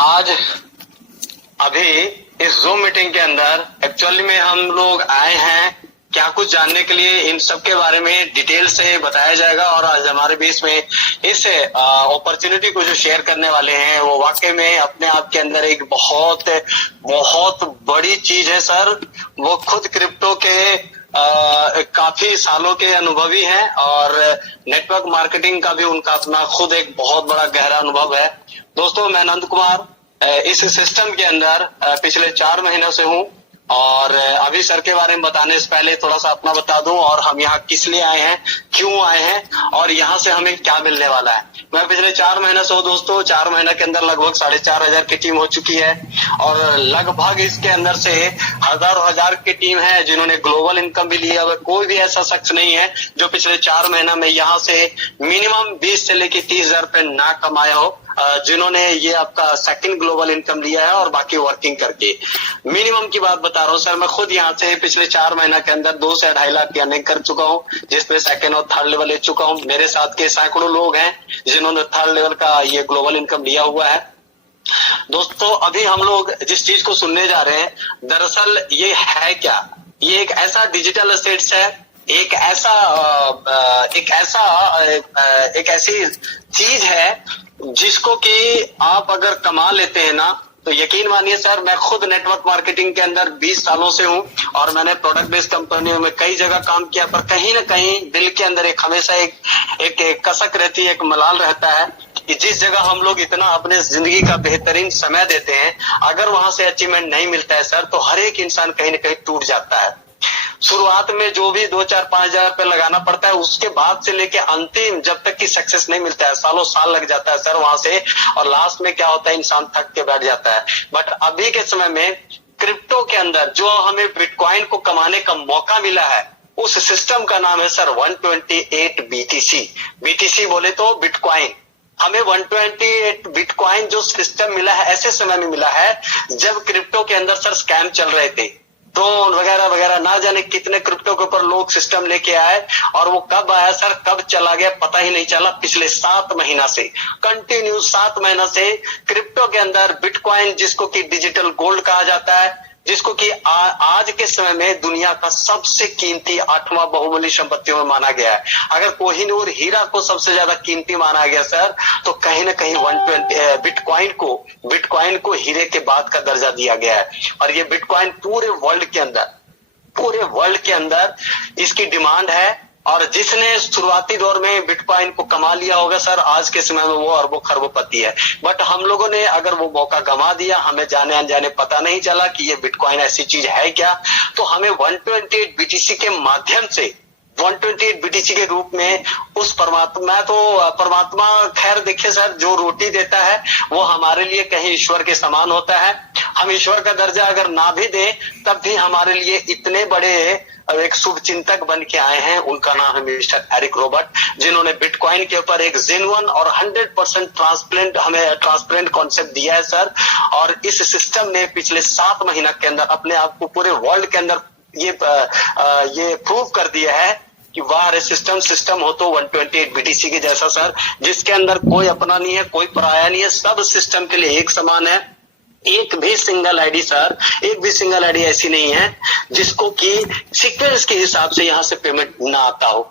आज अभी इस जूम मीटिंग के अंदर एक्चुअली में हम लोग आए हैं क्या कुछ जानने के लिए, इन सब के बारे में डिटेल से बताया जाएगा। और आज हमारे बीच में इस अपॉर्चुनिटी को जो शेयर करने वाले हैं वो वाकई में अपने आप के अंदर एक बहुत बहुत बड़ी चीज है सर। वो खुद क्रिप्टो के काफी सालों के अनुभवी हैं और नेटवर्क मार्केटिंग का भी उनका अपना खुद एक बहुत बड़ा गहरा अनुभव है। दोस्तों, मैं नंद कुमार इस सिस्टम के अंदर पिछले 4 महीनों से हूं और अभी सर के बारे में बताने से पहले थोड़ा सा अपना बता दूं और हम यहाँ किस लिए आए हैं, क्यों आए हैं और यहाँ से हमें क्या मिलने वाला है। मैं पिछले 4 महीने से हूँ दोस्तों। 4 महीने के अंदर लगभग 4,500 की टीम हो चुकी है और लगभग इसके अंदर से हजार की टीम है जिन्होंने ग्लोबल इनकम भी लिया हुआ। कोई भी ऐसा शख्स नहीं है जो पिछले 4 महीना में यहाँ से मिनिमम 20 से लेके 30,000 रुपए ना कमाया हो, जिन्होंने ये आपका सेकंड ग्लोबल इनकम लिया है और बाकी वर्किंग करके। मिनिमम की बात बता रहा हूँ सर, मैं खुद यहाँ से पिछले 4 महीना के अंदर 2 से 2.5 लाख की अर्निंग कर चुका हूँ, जिसमें सेकंड और थर्ड लेवल ले चुका हूँ। मेरे साथ के सैकड़ों लोग हैं जिन्होंने थर्ड लेवल का ये ग्लोबल इनकम लिया हुआ है। दोस्तों, अभी हम लोग जिस चीज को सुनने जा रहे हैं, दरअसल ये है क्या, ये एक ऐसा डिजिटल एसेट्स है, एक ऐसी चीज है जिसको कि आप अगर कमा लेते हैं ना तो यकीन मानिए सर, मैं खुद नेटवर्क मार्केटिंग के अंदर 20 सालों से हूं और मैंने प्रोडक्ट बेस्ड कंपनियों में कई जगह काम किया, पर कहीं ना कहीं दिल के अंदर एक हमेशा एक कसक रहती है, एक मलाल रहता है कि जिस जगह हम लोग इतना अपने जिंदगी का बेहतरीन समय देते हैं, अगर वहां से अचीवमेंट नहीं मिलता है सर, तो हर एक इंसान कहीं ना कहीं टूट जाता है। शुरुआत में जो भी 2, 4, 5,000 रुपए लगाना पड़ता है, उसके बाद से लेके अंतिम जब तक कि सक्सेस नहीं मिलता है, सालों साल लग जाता है सर वहां से। और लास्ट में क्या होता है, इंसान थक के बैठ जाता है। बट अभी के समय में क्रिप्टो के अंदर जो हमें बिटकॉइन को कमाने का मौका मिला है, उस सिस्टम का नाम है सर 128 BTC। BTC बोले तो बिटकॉइन। हमें 128 बिटकॉइन जो सिस्टम मिला है, ऐसे समय में मिला है जब क्रिप्टो के अंदर सर स्कैम चल रहे थे, ड्रोन वगैरह वगैरह, ना जाने कितने क्रिप्टो के ऊपर लोग सिस्टम लेके आए और वो कब आया सर, कब चला गया पता ही नहीं चला। पिछले 7 महीना से कंटिन्यू 7 महीना से क्रिप्टो के अंदर बिटकॉइन, जिसको कि डिजिटल गोल्ड कहा जाता है, जिसको कि आज के समय में दुनिया का सबसे कीमती 8वां बहुमूल्य संपत्तियों में माना गया है। अगर कोहिनूर हीरा को सबसे ज्यादा कीमती माना गया सर, तो कहीं ना कहीं 120 बिटकॉइन को हीरे के बाद का दर्जा दिया गया है। और ये बिटकॉइन पूरे वर्ल्ड के अंदर इसकी डिमांड है। और जिसने शुरुआती दौर में बिटकॉइन को कमा लिया होगा सर, आज के समय में वो अरबों खरबोपति है। बट हम लोगों ने अगर वो मौका गंवा दिया, हमें जाने अनजाने पता नहीं चला कि ये बिटकॉइन ऐसी चीज है क्या, तो हमें 128 BTC के माध्यम से 128 BTC के रूप में उस परमात्मा खैर देखिए सर, जो रोटी देता है वो हमारे लिए कहीं ईश्वर के समान होता है। हम ईश्वर का दर्जा अगर ना भी दे, तब भी हमारे लिए इतने बड़े एक शुभ चिंतक बन के आए हैं। उनका नाम है मिस्टर एरिक रॉबर्ट, जिन्होंने बिटकॉइन के ऊपर एक जेन्युइन और 100% ट्रांसपेरेंट कॉन्सेप्ट दिया है सर। और इस सिस्टम ने पिछले 7 महीना के अंदर अपने आप को पूरे वर्ल्ड के अंदर ये प्रूव कर दिया है कि वाह सिस्टम हो तो 128 BTC के जैसा सर, जिसके अंदर कोई अपना नहीं है, कोई पराया नहीं है, सब सिस्टम के लिए एक समान है। एक भी सिंगल आईडी ऐसी नहीं है जिसको कि सीक्वेंस के हिसाब से यहां से पेमेंट ना आता हो।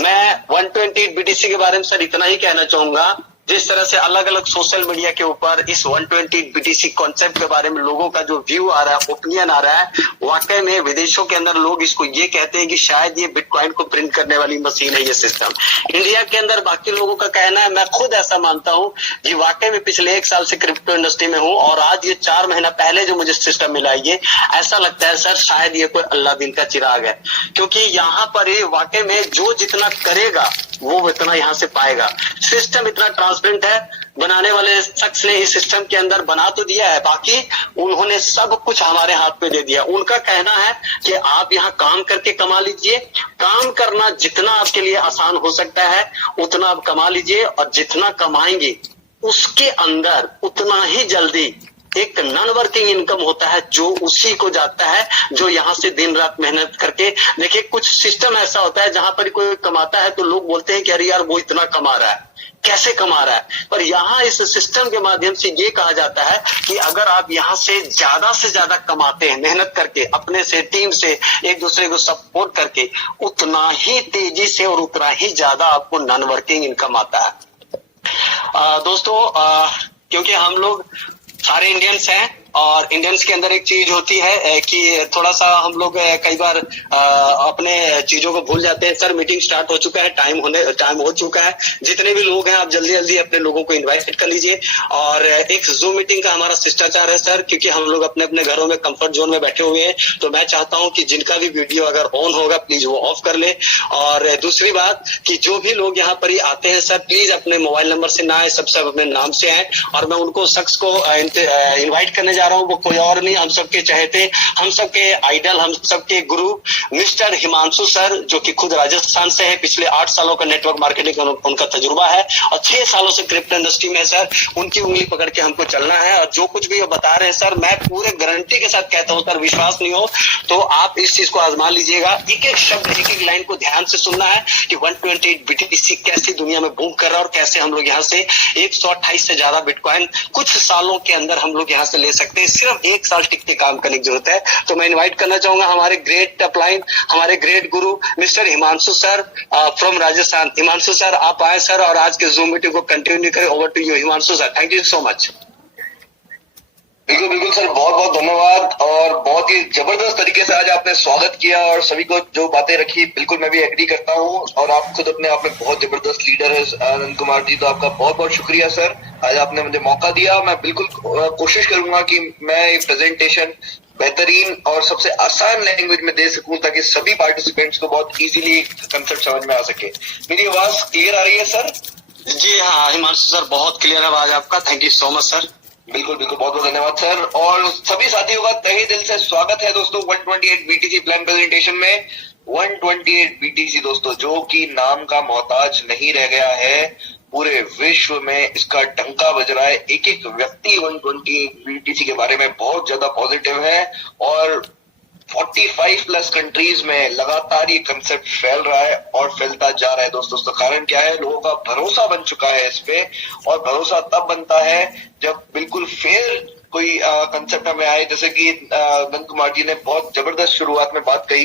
मैं 128 BTC के बारे में सर इतना ही कहना चाहूंगा, जिस तरह से अलग अलग सोशल मीडिया के ऊपर इस 128 BTC कॉन्सेप्ट के बारे में लोगों का जो व्यू आ रहा है, ओपिनियन आ रहा है, वाकई में विदेशों के अंदर लोग इसको ये कहते हैं कि शायद ये बिटकॉइन को प्रिंट करने वाली मशीन है ये सिस्टम। इंडिया के अंदर बाकी लोगों का कहना है, मैं खुद ऐसा मानता हूं कि वाकई में पिछले 1 साल से क्रिप्टो इंडस्ट्री में हूं और आज ये 4 महीना पहले जो मुझे सिस्टम मिला, ये ऐसा लगता है सर शायद ये कोई अल्लाह दिन का चिराग है। क्योंकि यहाँ पर ही वाकई में जो जितना करेगा वो इतना यहाँ से पाएगा। सिस्टम इतना ट्रांसपेरेंट है, बनाने वाले शख्स ने इस सिस्टम के अंदर बना तो दिया है, बाकी उन्होंने सब कुछ हमारे हाथ पे दे दिया। उनका कहना है कि आप यहाँ काम करके कमा लीजिए, काम करना जितना आपके लिए आसान हो सकता है उतना आप कमा लीजिए, और जितना कमाएंगे उसके अंदर उतना ही जल्दी एक नॉन वर्किंग इनकम होता है जो उसी को जाता है जो यहाँ से दिन रात मेहनत करके। देखिए कुछ सिस्टम ऐसा होता है जहां पर कोई कमाता है तो लोग बोलते हैं कि अरे यार वो इतना कमा रहा है, कैसे कमा रहा है, पर यहाँ इस सिस्टम के माध्यम से ये कहा जाता है कि अगर आप यहाँ से ज्यादा कमाते हैं मेहनत करके, अपने से, टीम से, एक दूसरे को सपोर्ट करके, उतना ही तेजी से और उतना ही ज्यादा आपको नॉन वर्किंग इनकम आता है। दोस्तों क्योंकि हम लोग सारे इंडियंस हैं और इंडियंस के अंदर एक चीज होती है कि थोड़ा सा हम लोग कई बार अपने चीजों को भूल जाते हैं। सर मीटिंग स्टार्ट हो चुका है, टाइम हो चुका है। जितने भी लोग हैं आप जल्दी जल्दी अपने लोगों को इनवाइट कर लीजिए। और एक जूम मीटिंग का हमारा शिष्टाचार है सर, क्योंकि हम लोग अपने अपने घरों में कंफर्ट जोन में बैठे हुए हैं, तो मैं चाहता हूं कि जिनका भी वीडियो अगर ऑन होगा प्लीज वो ऑफ कर ले। और दूसरी बात कि जो भी लोग यहाँ पर ही आते हैं सर प्लीज अपने मोबाइल नंबर से ना आए, सबसे अपने नाम से आए। और मैं उनको शख्स को इन्वाइट करने जा रहा हूँ, वो कोई और नहीं, हम सबके चहेते, हम सबके आइडल, हम सबके गुरु मिस्टर हिमांशु सर, जो कि खुद राजस्थान से है। पिछले 8 सालों का नेटवर्क मार्केटिंग उनका तजुर्बा है और 6 सालों से क्रिप्टो इंडस्ट्री में सर। उनकी उंगली पकड़ के हमको चलना है और जो कुछ भी वो बता रहे हैं सर, मैं पूरे गारंटी के साथ कहता हूं सर, विश्वास नहीं हो तो आप इस चीज को आजमा लीजिएगा। एक एक शब्द, एक एक लाइन को ध्यान से सुनना है कि 128 BTC कैसी दुनिया में बूम कर रहा है और कैसे हम लोग यहाँ से 128 से ज्यादा बिटकॉइन कुछ सालों के अंदर हम लोग यहाँ से ले सकते हैं। सिर्फ 1 साल टिक के काम करने की जरूरत है। तो मैं इनवाइट करना चाहूंगा हमारे ग्रेट अपलाइन, हमारे ग्रेट गुरु mister Himanshu sir from Rajasthan. Himanshu sir आप आए सर और आज के जूम मीटिंग को कंटिन्यू करें। Over to you Himanshu sir, thank you so much. बिल्कुल बिल्कुल सर, बहुत बहुत धन्यवाद। और बहुत ही जबरदस्त तरीके से आज आपने स्वागत किया और सभी को जो बातें रखी, बिल्कुल मैं भी एग्री करता हूँ। और आप खुद अपने आप में बहुत जबरदस्त लीडर है आनंद कुमार जी, तो आपका बहुत बहुत शुक्रिया सर, आज आपने मुझे मौका दिया। मैं बिल्कुल कोशिश करूंगा कि मैं एक प्रेजेंटेशन बेहतरीन और सबसे आसान लैंग्वेज में दे सकूं ताकि सभी पार्टिसिपेंट्स को बहुत इजीली कंसेप्ट समझ में आ सके। मेरी आवाज क्लियर आ रही है सर? जी हाँ हिमांशु सर, बहुत क्लियर आवाज आपका। Thank you so much sir. बिल्कुल बिल्कुल, बहुत बहुत धन्यवाद सर। और सभी साथियों का तहे दिल से स्वागत है दोस्तों 128 BTC प्लान प्रेजेंटेशन में। 128 BTC दोस्तों, जो कि नाम का मोहताज नहीं रह गया है, पूरे विश्व में इसका डंका बज रहा है। एक एक व्यक्ति 128 BTC के बारे में बहुत ज्यादा पॉजिटिव है और 45+ कंट्रीज में लगातार ये कंसेप्ट फैल रहा है और फैलता जा रहा है दोस्तों। तो कारण क्या है, लोगों का भरोसा बन चुका है इस पे। और भरोसा तब बनता है जब बिल्कुल फेल कोई कंसेप्ट हमें आए। जैसे कि नंद कुमार जी ने बहुत जबरदस्त शुरुआत में बात कही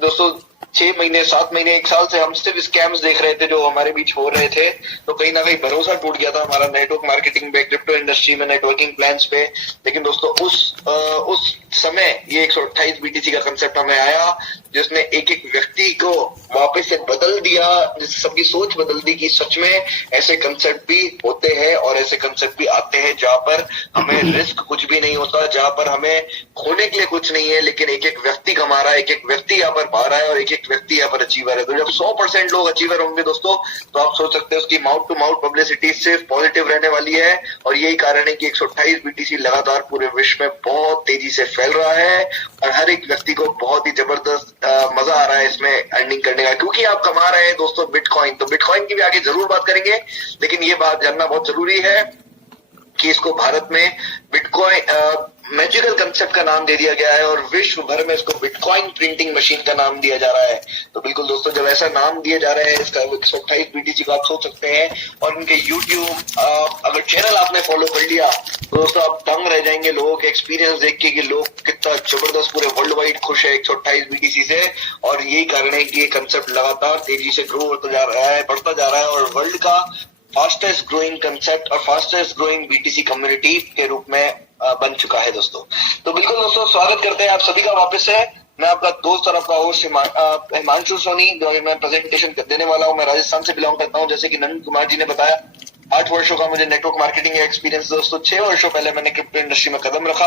दोस्तों, 6 महीने 7 महीने 1 साल से हम सिर्फ स्कैम्स देख रहे थे जो हमारे बीच हो रहे थे, तो कहीं ना कहीं भरोसा टूट गया था हमारा नेटवर्क मार्केटिंग पे, क्रिप्टो इंडस्ट्री में, नेटवर्किंग प्लान्स पे। लेकिन दोस्तों उस समय ये 128 BTC का कंसेप्ट हमें आया जिसने एक एक व्यक्ति को वापस से बदल दिया, जिससे सबकी सोच बदल दी कि सच में ऐसे कंसेप्ट भी होते हैं और ऐसे कंसेप्ट भी आते हैं जहां पर हमें रिस्क कुछ भी नहीं होता, जहां पर हमें खोने के लिए कुछ नहीं है, लेकिन एक एक व्यक्ति कमा रहा है, एक एक व्यक्ति यहाँ पर पा रहा है और एक एक व्यक्ति यहाँ पर अचीवर है। तो जब 100% लोग अचीवर होंगे दोस्तों, तो आप सोच सकते हैं उसकी माउथ टू माउथ पब्लिसिटी सिर्फ पॉजिटिव रहने वाली है। और यही कारण है कि 128 BTC लगातार पूरे विश्व में बहुत तेजी से फैल रहा है और हर एक व्यक्ति को बहुत ही जबरदस्त मजा आ रहा है इसमें अर्निंग करने का, क्योंकि आप कमा रहे हैं दोस्तों बिटकॉइन। तो बिटकॉइन की भी आगे जरूर बात करेंगे, लेकिन ये बात जानना बहुत जरूरी है कि इसको भारत में बिटकॉइन मैजिकल कंसेप्ट का नाम दे दिया गया है और विश्व भर में इसको बिटकॉइन प्रिंटिंग मशीन का नाम दिया जा रहा है। तो बिल्कुल दोस्तों, जब ऐसा नाम दिया जा रहा है इसका 128 BTC को, आप सोच सकते हैं। और इनके यूट्यूब अगर चैनल आपने फॉलो कर लिया तो दोस्तों आप दंग रह जाएंगे लोगों के एक्सपीरियंस देख के कि लोग कितना जबरदस्त पूरे वर्ल्ड वाइड खुश है 128 BTC से। और यही कारण है कि ये कंसेप्ट लगातार तेजी से ग्रो होता जा रहा है, बढ़ता जा रहा है और वर्ल्ड का फास्टेस्ट ग्रोइंग कंसेप्ट और फास्टेस्ट ग्रोइंग BTC कम्युनिटी के रूप में बन चुका है दोस्तों। तो बिल्कुल दोस्तों, स्वागत करते हैं आप सभी का वापस से। मैं आपका दोस्त और आपका होस्ट हिमांशु सोनी, जो मैं प्रेजेंटेशन देने वाला हूँ। मैं राजस्थान से बिलोंग करता हूँ, जैसे कि नंद कुमार जी ने बताया। 8 वर्षों का मुझे नेटवर्क मार्केटिंग का एक्सपीरियंस दोस्तों। 6 वर्षों पहले मैंने क्रिप्टो इंडस्ट्री में कदम रखा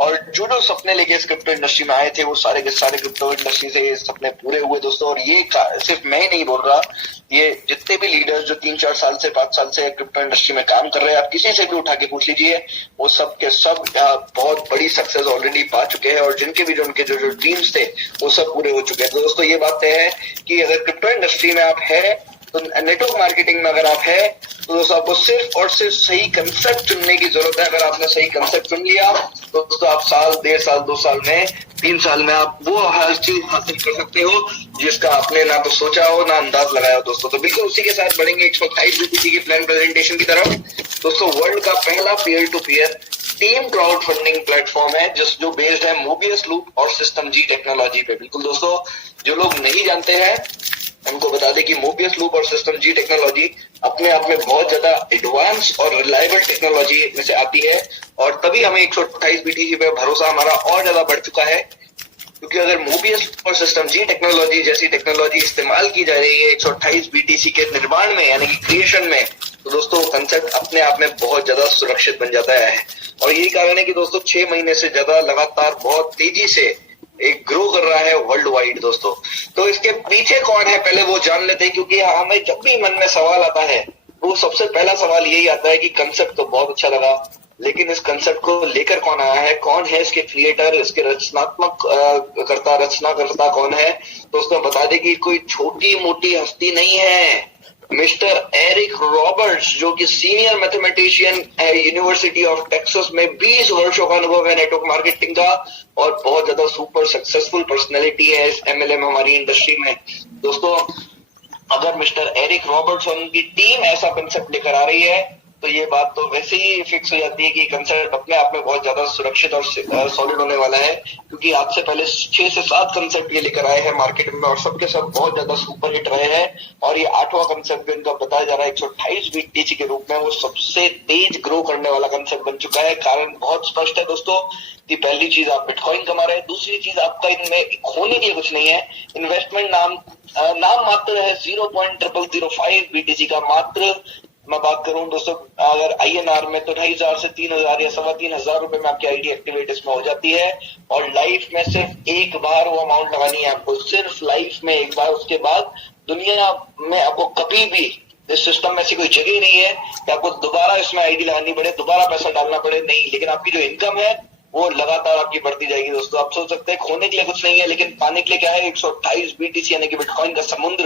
और जो सपने लेके इस क्रिप्टो इंडस्ट्री में आए थे वो सारे के सारे क्रिप्टो इंडस्ट्री से ये सपने पूरे हुए दोस्तों। और ये सिर्फ मैं ही नहीं बोल रहा, ये जितने भी लीडर्स जो 3-4 साल से 5 साल से क्रिप्टो इंडस्ट्री में काम कर रहे हैं, आप किसी से भी उठा के पूछ लीजिए, वो सब के सब बहुत बड़ी सक्सेस ऑलरेडी पा चुके हैं और जिनके भी उनके जो ड्रीम्स थे वो सब पूरे हो चुके हैं। तो दोस्तों ये बात है कि अगर क्रिप्टो इंडस्ट्री में आप है तो नेटवर्क मार्केटिंग में अगर आप है तो दोस्तों आपको सिर्फ और सिर्फ सही कंसेप्ट चुनने की जरूरत है। अगर आपने सही कंसेप्ट चुन लिया तो दोस्तों आप साल, 1.5 साल, 2 साल में, 3 साल में आप वो हर चीज हासिल कर सकते हो जिसका आपने ना तो सोचा हो ना अंदाज लगाया हो दोस्तों। तो बिल्कुल उसी के साथ बढ़ेंगे 128 बीटीसी की प्लान प्रेजेंटेशन की तरफ। दोस्तों वर्ल्ड का पहला peer to peer team crowd funding platform है जो बेस्ड है मोबियस लूप और सिस्टम जी टेक्नोलॉजी पे। बिल्कुल दोस्तों, जो लोग नहीं जानते हैं उनको बता दें कि मोबियस लूप और सिस्टम जी टेक्नोलॉजी अपने आप में बहुत ज्यादा एडवांस और रिलायबल टेक्नोलॉजी में से आती है, और तभी हमें 128 बीटीसी पे भरोसा हमारा और ज्यादा बढ़ चुका है। क्योंकि अगर मोबियस और सिस्टम जी टेक्नोलॉजी जैसी टेक्नोलॉजी इस्तेमाल की जा रही है 128 बीटीसी के निर्माण में यानी कि क्रिएशन में, तो दोस्तों कंसेप्ट अपने आप में बहुत ज्यादा सुरक्षित बन जाता है। और यही कारण है कि दोस्तों 6 महीने से ज्यादा लगातार बहुत तेजी से एक ग्रो कर रहा है वर्ल्ड वाइड दोस्तों। तो इसके पीछे कौन है पहले वो जान लेते हैं, क्योंकि हमें जब भी मन में सवाल आता है वो सबसे पहला सवाल यही आता है कि कंसेप्ट तो बहुत अच्छा लगा, लेकिन इस कंसेप्ट को लेकर कौन आया है, कौन है इसके क्रिएटर, इसके रचनाकर्ता कौन है। दोस्तों बता दें कि कोई छोटी मोटी हस्ती नहीं है। मिस्टर एरिक रॉबर्ट्स, जो कि सीनियर मैथमेटिशियन है यूनिवर्सिटी ऑफ टेक्सास में, 20 वर्षों का अनुभव है नेटवर्क मार्केटिंग का और बहुत ज्यादा सुपर सक्सेसफुल पर्सनैलिटी है इस एमएलएम हमारी इंडस्ट्री में। दोस्तों अगर मिस्टर एरिक रॉबर्ट्स और उनकी टीम ऐसा कंसेप्ट लेकर आ रही है तो ये बात तो वैसे ही फिक्स हो जाती है कि कंसेप्ट अपने आप में बहुत ज्यादा सुरक्षित और सॉलिड होने वाला है। क्योंकि आज से पहले 6 से 7 कंसेप्ट ये लेकर आए हैं मार्केट में और सबके सब बहुत ज्यादा सुपर हिट रहे हैं, और ये 8वां कंसेप्ट इनका बताया जा रहा है 128 बीटीसी के रूप में वो सबसे तेज ग्रो करने वाला कंसेप्ट बन चुका है। कारण बहुत स्पष्ट है दोस्तों कि पहली चीज आप बिटकॉइन कमा रहे हैं, दूसरी चीज आपका इनमें खोने के लिए कुछ नहीं है। इन्वेस्टमेंट नाम मात्र है 0.0005 बीटीसी का मात्र। मैं बात करूं दोस्तों अगर INR में तो 2,500 से 3,000 या 3,500 रुपए में आपकी आईडी एक्टिवेट इसमें हो जाती है, और लाइफ में सिर्फ एक बार वो अमाउंट लगानी है आपको, सिर्फ लाइफ में एक बार। उसके बाद दुनिया में आपको कभी भी इस सिस्टम में ऐसी कोई जगह नहीं है कि आपको दोबारा इसमें आईडी लगानी पड़े, दोबारा पैसा डालना पड़े, नहीं। लेकिन आपकी जो इनकम है वो लगातार आपकी बढ़ती जाएगी दोस्तों। आप सोच सकते हैं खोने के लिए कुछ नहीं है, लेकिन पाने के लिए क्या है, 128 बीटीसी यानी कि बिटकॉइन का समुद्र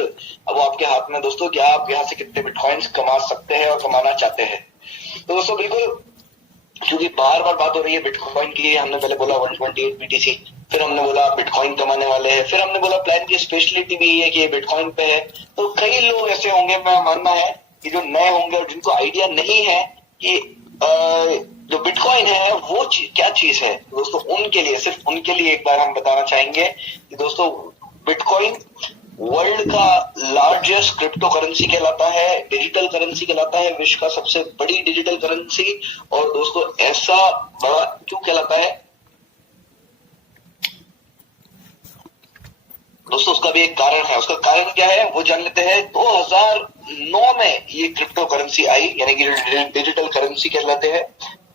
अब वो आपके हाथ में दोस्तों कि आप यहाँ से कितने बिटकॉइंस कमा सकते हैं और कमाना चाहते हैं। तो दोस्तों बिल्कुल, क्योंकि बार बार बात हो रही है बिटकॉइन की, हमने पहले बोला 128 बीटीसी, फिर हमने बोला बिटकॉइन कमाने वाले हैं, फिर हमने बोला प्लान की स्पेशलिटी भी है कि ये बिटकॉइन पे है। तो कई लोग ऐसे होंगे, मैं मानना है कि जो नए होंगे और जिनको आइडिया नहीं है कि जो बिटकॉइन है वो क्या चीज है, दोस्तों उनके लिए, सिर्फ उनके लिए एक बार हम बताना चाहेंगे कि दोस्तों बिटकॉइन वर्ल्ड का लार्जेस्ट क्रिप्टो करेंसी कहलाता है, डिजिटल करेंसी कहलाता है, विश्व का सबसे बड़ी डिजिटल करेंसी। और दोस्तों ऐसा बड़ा क्यों कहलाता है दोस्तों, उसका भी एक कारण है। उसका कारण क्या है वो जान लेते हैं। 2009 में ये क्रिप्टो करेंसी आई, यानी कि डिजिटल करेंसी कहलाते हैं।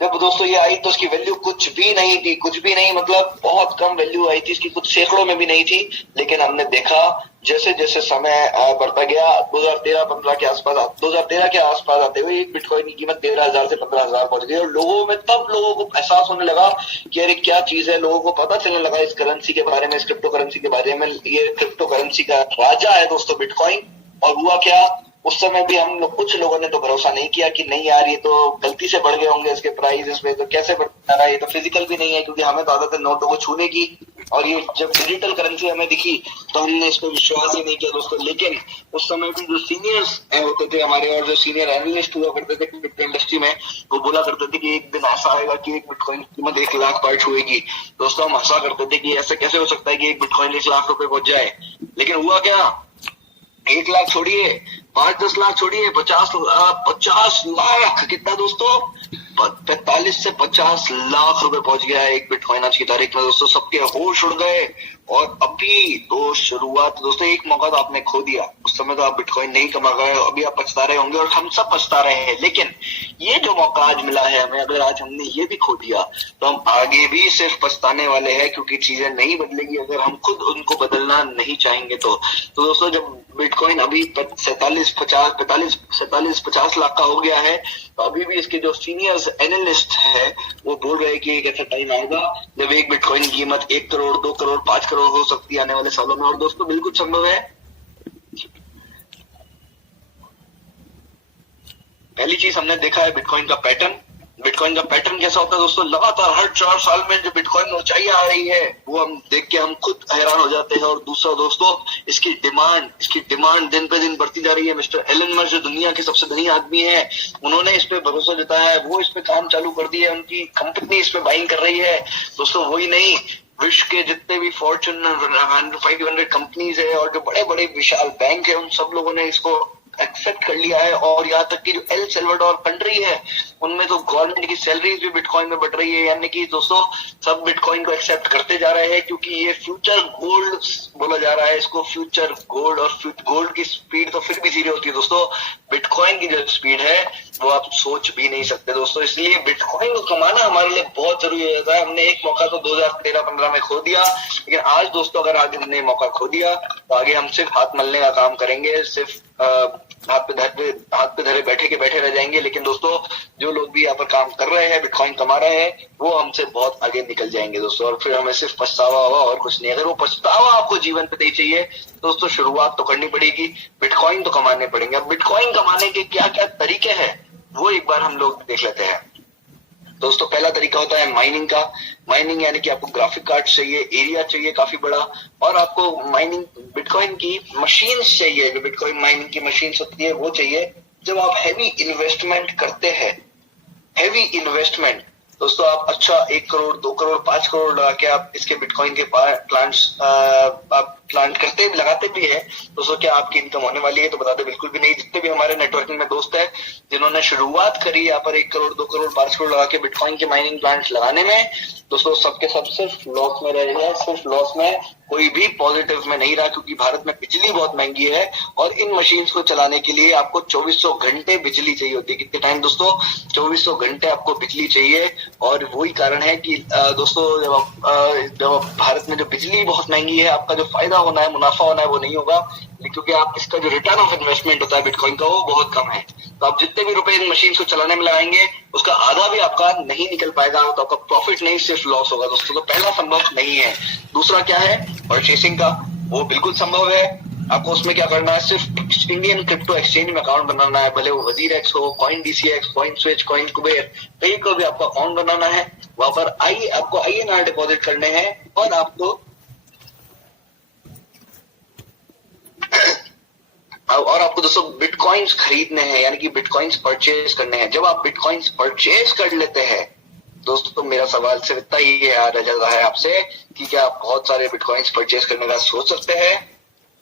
जब दोस्तों ये आई तो उसकी वैल्यू कुछ भी नहीं थी, कुछ भी नहीं, मतलब बहुत कम वैल्यू आई थी इसकी, कुछ सैकड़ों में भी नहीं थी। लेकिन हमने देखा जैसे जैसे समय बढ़ता गया, 2013-15 के आसपास, 2013 के आसपास आते हुए एक बिटकॉइन की कीमत 13,000 से 15,000 पहुंच गई, और लोगों में तब लोगों को एहसास होने लगा कि अरे क्या चीज है। लोगों को पता चलने लगा इस करेंसी के बारे में, इस क्रिप्टो करेंसी के बारे में। ये क्रिप्टो करेंसी का राजा है दोस्तों बिटकॉइन। और हुआ क्या, उस समय भी हम लोग, कुछ लोगों ने तो भरोसा नहीं किया कि नहीं यार ये तो गलती से बढ़ गए होंगे इसके प्राइस, इसमें तो कैसे बढ़ता रहा, ये तो फिजिकल भी नहीं है, क्योंकि हमें तो आदत है नोटों को छूने की। और ये जब डिजिटल करेंसी हमें दिखी तो हमने इस पर विश्वास ही नहीं किया दोस्तों। लेकिन उस समय भी जो सीनियर्स होते थे हमारे और जो सीनियर एनालिस्ट हुआ करते थे क्रिप्टो इंडस्ट्री में, वो बोला करते थे कि एक दिन ऐसा आएगा कि एक बिटकॉइन की कीमत 1 लाख पार छुएगी। दोस्तों हम हंसा करते थे कि ऐसा कैसे हो सकता है कि एक बिटकॉइन 1 लाख रुपए पहुंच जाए। लेकिन हुआ क्या, 1 लाख छोड़िए, 5-10 लाख छोड़िए, 50 लाख, कितना दोस्तों, 45 से 50 लाख रुपए पहुंच गया है एक बिटकॉइन आज की तारीख में दोस्तों। सबके होश उड़ गए। और अभी तो शुरुआत दोस्तों, एक मौका तो आपने खो दिया, उस समय तो आप बिटकॉइन नहीं कमा गए, अभी आप पछता रहे होंगे और हम सब पछता रहे हैं। लेकिन ये जो मौका आज मिला है हमें, अगर आज हमने ये भी खो दिया तो हम आगे भी सिर्फ पछताने वाले हैं, क्योंकि चीजें नहीं बदलेगी अगर हम खुद उनको बदलना नहीं चाहेंगे। तो दोस्तों जब बिटकॉइन अभी 47-50 लाख का हो गया है, तो अभी भी इसके जो सीनियर्स एनालिस्ट है वो बोल रहे हैं कि एक ऐसा टाइम आएगा जब एक बिटकॉइन की कीमत 1 करोड़, 2 करोड़, 5 करोड़ हो सकती है आने वाले सालों में। और दोस्तों बिल्कुल संभव है, पहली चीज हमने देखा है बिटकॉइन का पैटर्न। बिटकॉइन का पैटर्न कैसा होता है दोस्तों, लगातार हर 4 साल में जो बिटकॉइन ऊंचाई आ रही है वो हम देख के हम खुद हैरान हो जाते हैं। और दूसरा दोस्तों, इसकी डिमांड दिन पे दिन बढ़ती जा रही है। मिस्टर एलन मस्क जो दुनिया के सबसे धनी आदमी है, उन्होंने इस पे भरोसा जताया है, वो इस पे काम चालू कर दिया है, उनकी कंपनी इस पे बाइंग कर रही है दोस्तों। वही नहीं, विश्व के जितने भी फॉर्चून 500 कंपनीज है और जो बड़े बड़े विशाल बैंक है, उन सब लोगों ने इसको एक्सेप्ट कर लिया है। और यहाँ तक कि जो एल सल्वाडोर कंट्री है, उनमें तो गवर्नमेंट की सैलरीज भी बिटकॉइन में बढ़ रही है। यानी कि दोस्तों सब बिटकॉइन को एक्सेप्ट करते जा रहे हैं, क्योंकि ये फ्यूचर गोल्ड बोला जा रहा है इसको, फ्यूचर गोल्ड। और गोल्ड की स्पीड तो फिर भी धीरे होती है दोस्तों, बिटकॉइन की जो स्पीड है वो आप सोच भी नहीं सकते दोस्तों। इसलिए बिटकॉइन को कमाना हमारे लिए बहुत जरूरी हो जाता है। हमने एक मौका तो 2013-15 में खो दिया, लेकिन आज दोस्तों अगर आज हमने मौका खो दिया तो आगे हम सिर्फ हाथ मलने का काम करेंगे, सिर्फ हाथ पे धरे बैठे रह जाएंगे। लेकिन दोस्तों जो लोग भी यहाँ पर काम कर रहे हैं, बिटकॉइन कमा रहे हैं, वो हमसे बहुत आगे निकल जाएंगे दोस्तों। और फिर हमें सिर्फ पछतावा होगा और कुछ नहीं। अगर वो पछतावा आपको जीवन पे नहीं चाहिए दोस्तों, शुरुआत तो करनी पड़ेगी, बिटकॉइन तो कमाने पड़ेंगे। अब बिटकॉइन कमाने के क्या क्या तरीके हैं वो एक बार हम लोग देख लेते हैं दोस्तों। पहला तरीका होता है माइनिंग का। माइनिंग यानी कि आपको ग्राफिक कार्ड चाहिए, एरिया चाहिए काफी बड़ा, और आपको माइनिंग बिटकॉइन की मशीन चाहिए। जो बिटकॉइन माइनिंग की मशीन होती है वो चाहिए। जब आप हैवी इन्वेस्टमेंट करते हैं, हैवी इन्वेस्टमेंट दोस्तों, आप अच्छा 1 करोड़ 2 करोड़ 5 करोड़ लगा के आप इसके बिटकॉइन के प्लांट्स आप प्लांट लगाते भी है दोस्तों, क्या आपकी इनकम होने वाली है? तो बताते बिल्कुल भी नहीं। जितने भी हमारे नेटवर्किंग में दोस्त है जिन्होंने शुरुआत करी यहाँ पर 1 करोड़ 2 करोड़ 5 करोड़ लगा के बिटकॉइन के माइनिंग प्लांट्स लगाने में दोस्तों, सबके सब सिर्फ लॉस में रह रहे हैं, सिर्फ लॉस में, कोई भी पॉजिटिव में नहीं रहा। क्योंकि भारत में बिजली बहुत महंगी है और इन मशीन्स को चलाने के लिए आपको 2400 घंटे बिजली चाहिए होती है। कितने टाइम दोस्तों? 2400 घंटे आपको बिजली चाहिए। और वही कारण है कि दोस्तों जब भारत में जो बिजली बहुत महंगी है, आपका जो फायदा होना है, मुनाफा होना है, वो नहीं होगा, क्योंकि आप इसका जो रिटर्न ऑफ इन्वेस्टमेंट होता है बिटकॉइन का, वो बहुत कम है। तो आप जितने भी रुपए इन मशीन को चलाने में लगाएंगे, उसका आधा भी आपका नहीं निकल पाएगा, तो आपका प्रॉफिट नहीं, सिर्फ लॉस होगा दोस्तों। तो पहला संभव नहीं है। दूसरा क्या है? परचेसिंग का। वो बिल्कुल संभव है। आपको उसमें क्या करना है? सिर्फ इंडियन क्रिप्टो एक्सचेंज में अकाउंट बनाना है, भले वो वजीर एक्स हो, coin DCX, coin switch, coin Kuber, कहीं को भी आपको अकाउंट बनाना है। वहां पर आपको INR डिपॉजिट करने हैं और आपको दोस्तों बिटकॉइंस खरीदने हैं, यानी कि बिटकॉइंस परचेज करने हैं। जब आप बिटकॉइंस परचेज कर लेते हैं दोस्तों, तो मेरा सवाल सिर्फ इतना ही रह जाता है आपसे कि क्या आप बहुत सारे बिटकॉइंस परचेज करने का सोच सकते हैं?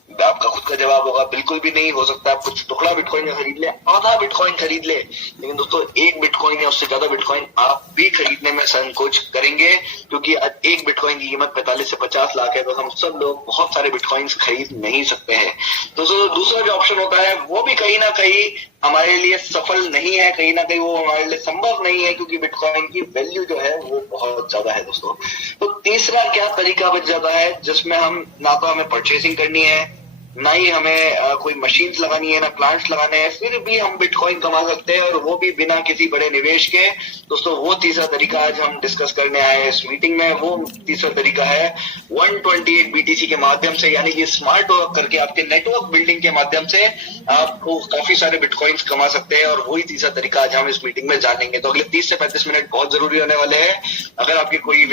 आपका खुद का जवाब होगा बिल्कुल भी नहीं। हो सकता है आप कुछ टुकड़ा बिटकॉइन खरीद ले, आधा बिटकॉइन खरीद ले, लेकिन दोस्तों 1 बिटकॉइन या उससे ज्यादा बिटकॉइन आप भी खरीदने में संकोच करेंगे, क्योंकि एक बिटकॉइन की कीमत 45 से 50 लाख है। तो हम सब लोग बहुत सारे बिटकॉइंस खरीद नहीं सकते हैं दोस्तों। दूसरा जो ऑप्शन होता है वो भी कहीं ना कहीं हमारे लिए सफल नहीं है, कहीं ना कहीं वो हमारे लिए संभव नहीं है, क्योंकि बिटकॉइन की वैल्यू जो है वो बहुत ज्यादा है दोस्तों। तो तीसरा क्या तरीका बच जाता है जिसमें हम ना तो हमें परचेसिंग करनी है, ना ही हमें कोई मशीन्स लगानी है, ना प्लांट्स लगाने हैं, फिर भी हम बिटकॉइन कमा सकते हैं, और वो भी बिना किसी बड़े निवेश के दोस्तों। वो तीसरा तरीका आज हम डिस्कस करने आए हैं इस मीटिंग में। वो तीसरा तरीका है 128 BTC के माध्यम से, यानी कि स्मार्ट वर्क करके आपके नेटवर्क बिल्डिंग के माध्यम से आपको काफी सारे बिटकॉइंस कमा सकते हैं। और वही तीसरा तरीका आज हम इस मीटिंग में जानेंगे। तो अगले 30 से 35 मिनट बहुत जरूरी होने वाले हैं। अगर आपके कोई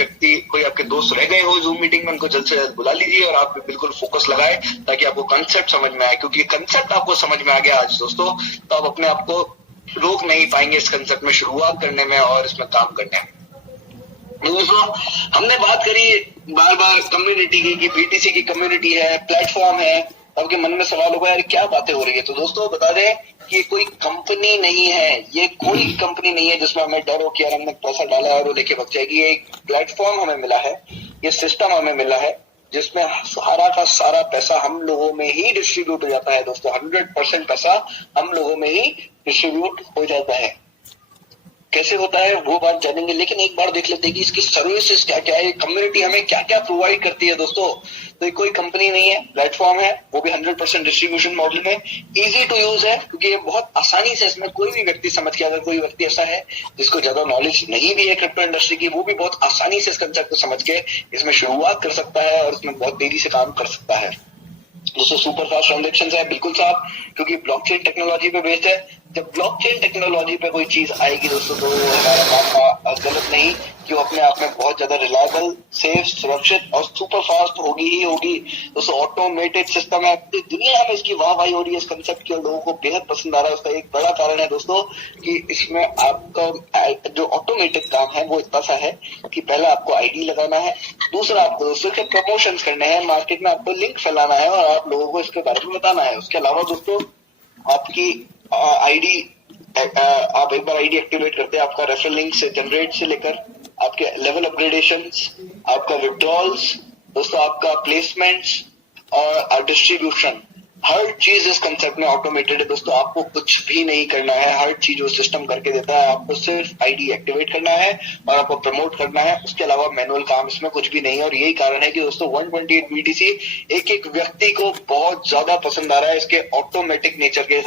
आपके दोस्त रह गए हो जूम मीटिंग में, उनको जल्द से जल्द बुला लीजिए और आप बिल्कुल फोकस लगाए, ताकि आपको कंसेप्ट समझ में आए। क्योंकि कंसेप्ट आपको समझ में आ गया आज दोस्तों, तो आप अपने आप को रोक नहीं पाएंगे इस कंसेप्ट में शुरुआत करने में और इसमें काम करने में। दोस्तों हमने बात करी बार बार कम्युनिटी की BTC की कम्युनिटी है, प्लेटफॉर्म है। आपके मन में सवाल होगा यार क्या बातें हो रही है? तो दोस्तों बता दें कि कोई कंपनी नहीं है, ये कोई कंपनी नहीं है जिसमें हमें डर हो कि यार हमने पैसा डाला है और वो लेके भाग जाएगी। ये एक प्लेटफॉर्म हमें मिला है, ये सिस्टम हमें मिला है जिसमें सारा का सारा पैसा हम लोगों में ही डिस्ट्रीब्यूट हो जाता है दोस्तों। 100% पैसा हम लोगों में ही डिस्ट्रीब्यूट हो जाता है। कैसे होता है वो बात जानेंगे, लेकिन एक बार देख लेते हैं कि इसकी सर्विसेज क्या क्या है, कम्युनिटी हमें क्या क्या प्रोवाइड करती है दोस्तों। तो ये कोई कंपनी नहीं है, प्लेटफॉर्म है, वो भी 100% डिस्ट्रीब्यूशन मॉडल में। इजी टू यूज है, क्योंकि ये बहुत आसानी से इसमें कोई भी व्यक्ति समझ के, अगर कोई व्यक्ति ऐसा है जिसको ज्यादा नॉलेज नहीं भी है क्रिप्टो इंडस्ट्री की, वो भी बहुत आसानी से इस कंसेप्ट को समझ के इसमें शुरुआत कर सकता है और इसमें बहुत तेजी से काम कर सकता है दोस्तों। सुपर फास्ट ट्रांजेक्शन है बिल्कुल साफ, क्योंकि ब्लॉकचेन टेक्नोलॉजी पे बेस्ड है। जब ब्लॉकचेन टेक्नोलॉजी पे कोई चीज आएगी दोस्तों, तो हमारा मानना गलत नहीं कि वो अपने आप में बहुत ज्यादा रिलायबल, सेफ, सुरक्षित और सुपर फास्ट होगी ही होगी। दोस्तों ऑटोमेटेड सिस्टम है, पूरी दुनिया में इसकी वाहवाही हो रही है इस कंसेप्ट की और लोगों को बेहद पसंद आ रहा है। उसका एक बड़ा कारण है दोस्तों कि इसमें आपका जो ऑटोमेटेड काम है वो इतना सा है कि पहला आपको आईडी लगाना है, दूसरा आपको दोस्तों के प्रमोशंस करने हैं, मार्केट में आपको लिंक फैलाना है और आप लोगों को इसके बारे में बताना है। उसके अलावा दोस्तों आपकी आईडी, आप एक बार आईडी एक्टिवेट करते हैं, आपका रेफरल लिंक से जनरेट से लेकर आपके लेवल अपग्रेडेशंस, आपका विड्रॉल्स, दोस्तों आपका प्लेसमेंट्स और डिस्ट्रीब्यूशन, हर चीज इस कंसेप्ट में ऑटोमेटेड है दोस्तों। आपको कुछ भी नहीं करना है, हर चीज वो सिस्टम करके देता है। आपको सिर्फ आईडी एक्टिवेट करना है और आपको प्रमोट करना है, उसके अलावा मैनुअल काम इसमें कुछ भी नहीं है। और यही कारण है कि दोस्तों 128 BTC एक एक व्यक्ति को बहुत ज्यादा पसंद आ रहा है इसके ऑटोमेटिक नेचर के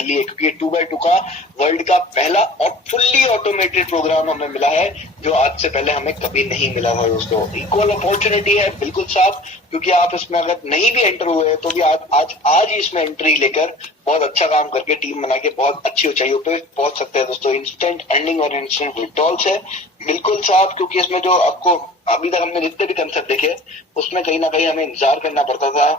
लिए, क्योंकि 2x2 का वर्ल्ड का पहला और फुल्ली ऑटोमेटेड प्रोग्राम हमें मिला है जो आज से पहले हमें कभी नहीं मिला था दोस्तों। इक्वल अपॉर्चुनिटी है, बिल्कुल साफ, क्योंकि आप इसमें अगर नहीं भी एंटर हुए तो भी आज ही इसमें एंट्री लेकर बहुत अच्छा काम करके टीम बना के बहुत अच्छी ऊंचाइयों पे पहुंच सकते हैं दोस्तों। इंस्टेंट अर्निंग और इंस्टेंट विड्रॉल्स है, बिल्कुल साफ, क्योंकि इसमें जो आपको अभी तक हमने जितने भी कंसेप्ट देखे उसमें कहीं ना कहीं हमें इंतजार करना पड़ता था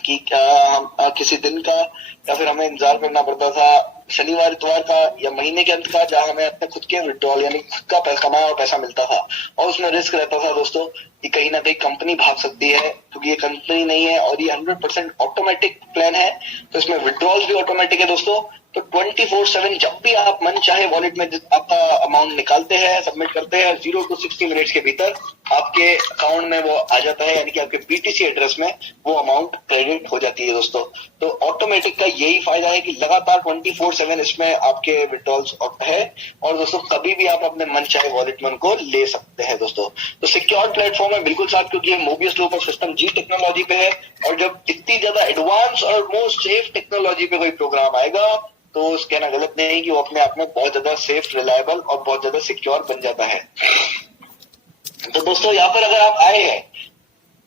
कि क्या हम किसी दिन का, या फिर हमें इंतजार करना पड़ता था शनिवार इतवार का या महीने के अंत का, जहां हमें अपने खुद के विड्रॉल यानी खुद का कमाया हुआ पैसा मिलता था। और उसमें रिस्क रहता था दोस्तों कि कहीं ना कहीं कंपनी भाग सकती है, क्योंकि ये कंपनी नहीं है और ये 100% ऑटोमेटिक प्लान है, तो इसमें विड्रॉल्स भी ऑटोमेटिक है दोस्तों। तो 24/7 जब भी आप मन चाहे वॉलेट में आपका अमाउंट निकालते हैं, सबमिट करते हैं, 0 to 60 मिनट्स के भीतर आपके अकाउंट में वो आ जाता है, यानी कि आपके BTC एड्रेस में वो अमाउंट क्रेडिट हो जाती है दोस्तों। तो ऑटोमेटिक का यही फायदा है कि लगातार 24/7 इसमें आपके विड्रॉल्स है और दोस्तों कभी भी आप अपने मन चाहे वॉलेट में उनको ले सकते हैं दोस्तों। तो सिक्योर प्लेटफॉर्म है, बिल्कुल साथ, क्योंकि ये मोबियस लूप और सिस्टम जी टेक्नोलॉजी पे है। और जब इतनी ज्यादा एडवांस और मोस्ट सेफ टेक्नोलॉजी पे कोई प्रोग्राम आएगा तो कहना गलत नहीं कि वो अपने आप में बहुत ज्यादा सेफ, रिलायबल और बहुत ज्यादा सिक्योर बन जाता है। तो दोस्तों यहाँ पर अगर आप आए हैं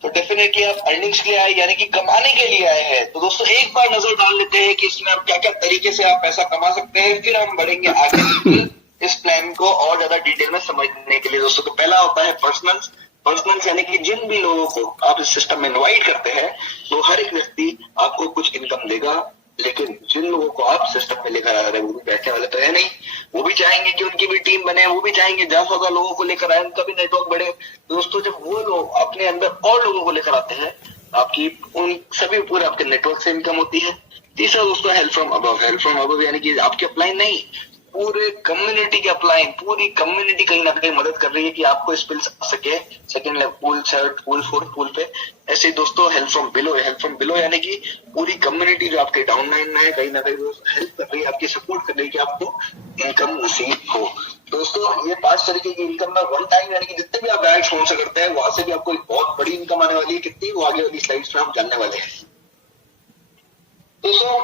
तो डेफिनेटली आप अर्निंग्स के लिए आए, यानी कि कमाने के लिए आए हैं। तो दोस्तों एक बार नजर डाल लेते हैं कि इसमें आप क्या क्या तरीके से आप पैसा कमा सकते हैं, फिर हम बढ़ेंगे आगे इस प्लान को और ज्यादा डिटेल में समझने के लिए दोस्तों। तो पहला होता है पर्सनल्स, यानी कि जिन भी लोगों को आप इस सिस्टम में इनवाइट करते हैं वो हर एक व्यक्ति आपको कुछ इनकम देगा, लेकिन जिन लोगों को आप सिस्टम में लेकर आ रहे हैं वो भी बैठने वाले तो है नहीं, वो भी चाहेंगे कि उनकी भी टीम बने, वो भी चाहेंगे ज्यादा से ज्यादा लोगों को लेकर आए, उनका भी नेटवर्क बढ़े। दोस्तों जब वो लोग अपने अंदर और लोगों को लेकर आते हैं, आपकी उन सभी पूरे आपके नेटवर्क से इनकम होती है। तीसरा दोस्तों हेल्प फ्रॉम अबव, यानी कि आपके अपलाइन नहीं, पूरे कम्युनिटी के अपलाइन, पूरी कम्युनिटी कहीं ना कहीं मदद कर रही है कि आपको स्किल्स आ सके second level, pool, third pool, fourth pool पे। ऐसे ही दोस्तों हेल्प फ्रॉम बिलो यानी कि पूरी कम्युनिटी जो आपके डाउनलाइन में है कहीं ना कहीं वो हेल्प कर रही है, आपकी सपोर्ट कर रही है कि आपको इनकम नसीब हो। दोस्तों ये 5 तरीके की इनकम में वन टाइम, यानी कि जितने भी आप डायरेक्ट फोन से करते हैं वहां से भी आपको एक बहुत बड़ी इनकम आने वाली है। कितनी, वो आगे वाली स्लाइड्स में हम जानने वाले हैं। दोस्तों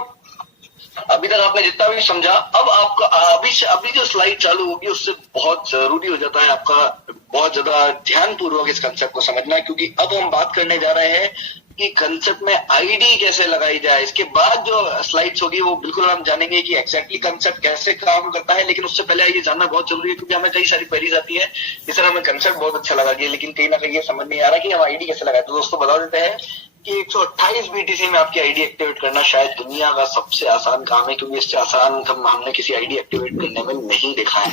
अभी तक आपने जितना भी समझा, अब आपका अभी जो स्लाइड चालू होगी उससे बहुत जरूरी हो जाता है आपका बहुत ज्यादा ध्यान पूर्वक इस कंसेप्ट को समझना, क्योंकि अब हम बात करने जा रहे हैं कि कंसेप्ट में आईडी कैसे लगाई जाए। इसके बाद जो स्लाइड्स होगी वो बिल्कुल हम जानेंगे कि एग्जैक्टली कंसेप्ट कैसे काम करता है, लेकिन उससे पहले ये जानना बहुत जरूरी है, क्योंकि हमें कई सारी क्वेरीज आती है कि सर हमें कंसेप्ट बहुत अच्छा लगा गया, लेकिन कहीं ना कहीं ये समझ नहीं आ रहा कि हम आईडी कैसे लगाए। तो दोस्तों बता देते हैं कि 128 BTC में आपकी आईडी एक्टिवेट करना शायद दुनिया का सबसे आसान काम है, क्योंकि इससे आसान हमने किसी आईडी एक्टिवेट करने में नहीं देखा है।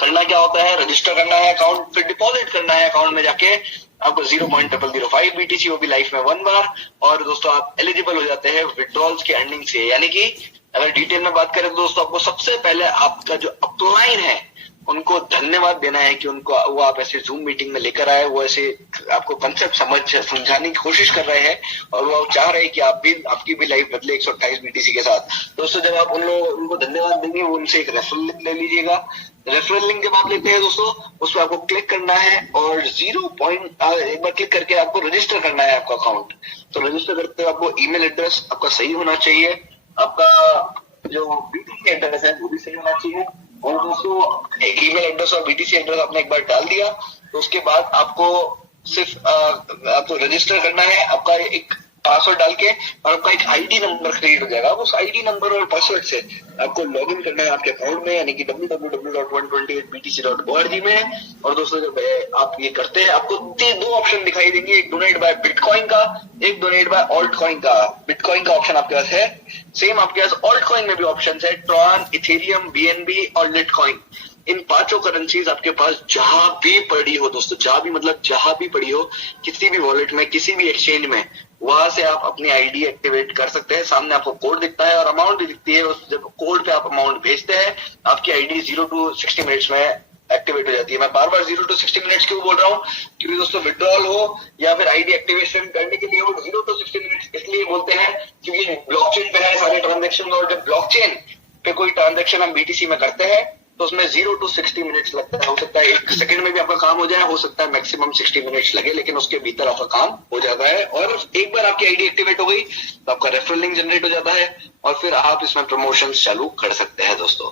करना क्या होता है, रजिस्टर करना है अकाउंट, फिर डिपॉजिट करना है अकाउंट में जाके आपको 0.005 BTC, वो भी लाइफ में 1 बार। और दोस्तों आप एलिजिबल हो जाते हैं विड्रॉल्स की अर्निंग से, यानी कि अगर डिटेल में बात करें तो दोस्तों आपको सबसे पहले आपका जो अपलाइन है उनको धन्यवाद देना है कि उनको वो आप ऐसे जूम मीटिंग में लेकर आए, वो ऐसे आपको कंसेप्ट समझाने की कोशिश कर रहे हैं और वो चाह रहे हैं कि आपकी भी लाइफ बदले 128 BTC के साथ। दोस्तों जब आप उनको धन्यवाद देंगे, वो उनसे एक रेफरल लिंक ले लीजिएगा। रेफरल लिंक जब आप लेते हैं दोस्तों उस पर आपको क्लिक करना है और एक बार क्लिक करके आपको रजिस्टर करना है आपका अकाउंट। तो रजिस्टर करते हुए आपको ईमेल एड्रेस आपका सही होना चाहिए, आपका जो BTC एड्रेस है वो भी सही होना चाहिए। और दोस्तों ईमेल एड्रेस और BTC एड्रेस आपने एक बार डाल दिया तो उसके बाद आपको सिर्फ आपको रजिस्टर करना है। आपका एक पासवर्ड डाल के और आपका एक आईडी नंबर क्रिएट हो जाएगा। उस आईडी नंबर और पासवर्ड से आपको लॉगिन करना है आपके अकाउंट में, यानी कि www.128btc.org में। और दोस्तों जब आप ये करते हैं आपको दो ऑप्शन दिखाई देंगे, एक डोनेट बाय बिटकॉइन का, एक डोनेट बाय ऑल्ट कॉइन का। बिटकॉइन का ऑप्शन आपके पास है, सेम आपके पास ऑल्ट कॉइन में भी ऑप्शन है, ट्रॉन, इथेरियम, बीएनबी और लिटकॉइन। इन पांचों करेंसीज आपके पास जहां भी पड़ी हो दोस्तों, जहां भी मतलब जहां भी पड़ी हो, किसी भी वॉलेट में, किसी भी एक्सचेंज में, वहां से आप अपनी आईडी एक्टिवेट कर सकते हैं। सामने आपको कोड दिखता है और अमाउंट भी दिखती है। उस जब कोड पे आप अमाउंट भेजते हैं, आपकी आईडी 0 to 60 मिनट्स में एक्टिवेट हो जाती है। मैं बार बार 0 to 60 मिनट्स क्यों बोल रहा हूँ, क्योंकि दोस्तों विड्रॉल हो या फिर आईडी एक्टिवेशन करने के लिए वो 0 to 60 मिनट्स इसलिए बोलते हैं क्योंकि ब्लॉकचेन पे है सारे ट्रांजेक्शन। और जब ब्लॉकचेन पे कोई ट्रांजेक्शन हम बीटीसी में करते हैं तो उसमें 0 to 60 मिनट्स लगता है। हो सकता है 1 सेकंड में भी आपका काम हो जाए, हो सकता है मैक्सिमम 60 मिनट्स लगे, लेकिन उसके भीतर आपका काम हो जाता है। और एक बार आपकी आईडी एक्टिवेट हो गई तो आपका रेफरल लिंक जनरेट हो जाता है और फिर आप इसमें प्रमोशंस चालू कर सकते हैं दोस्तों।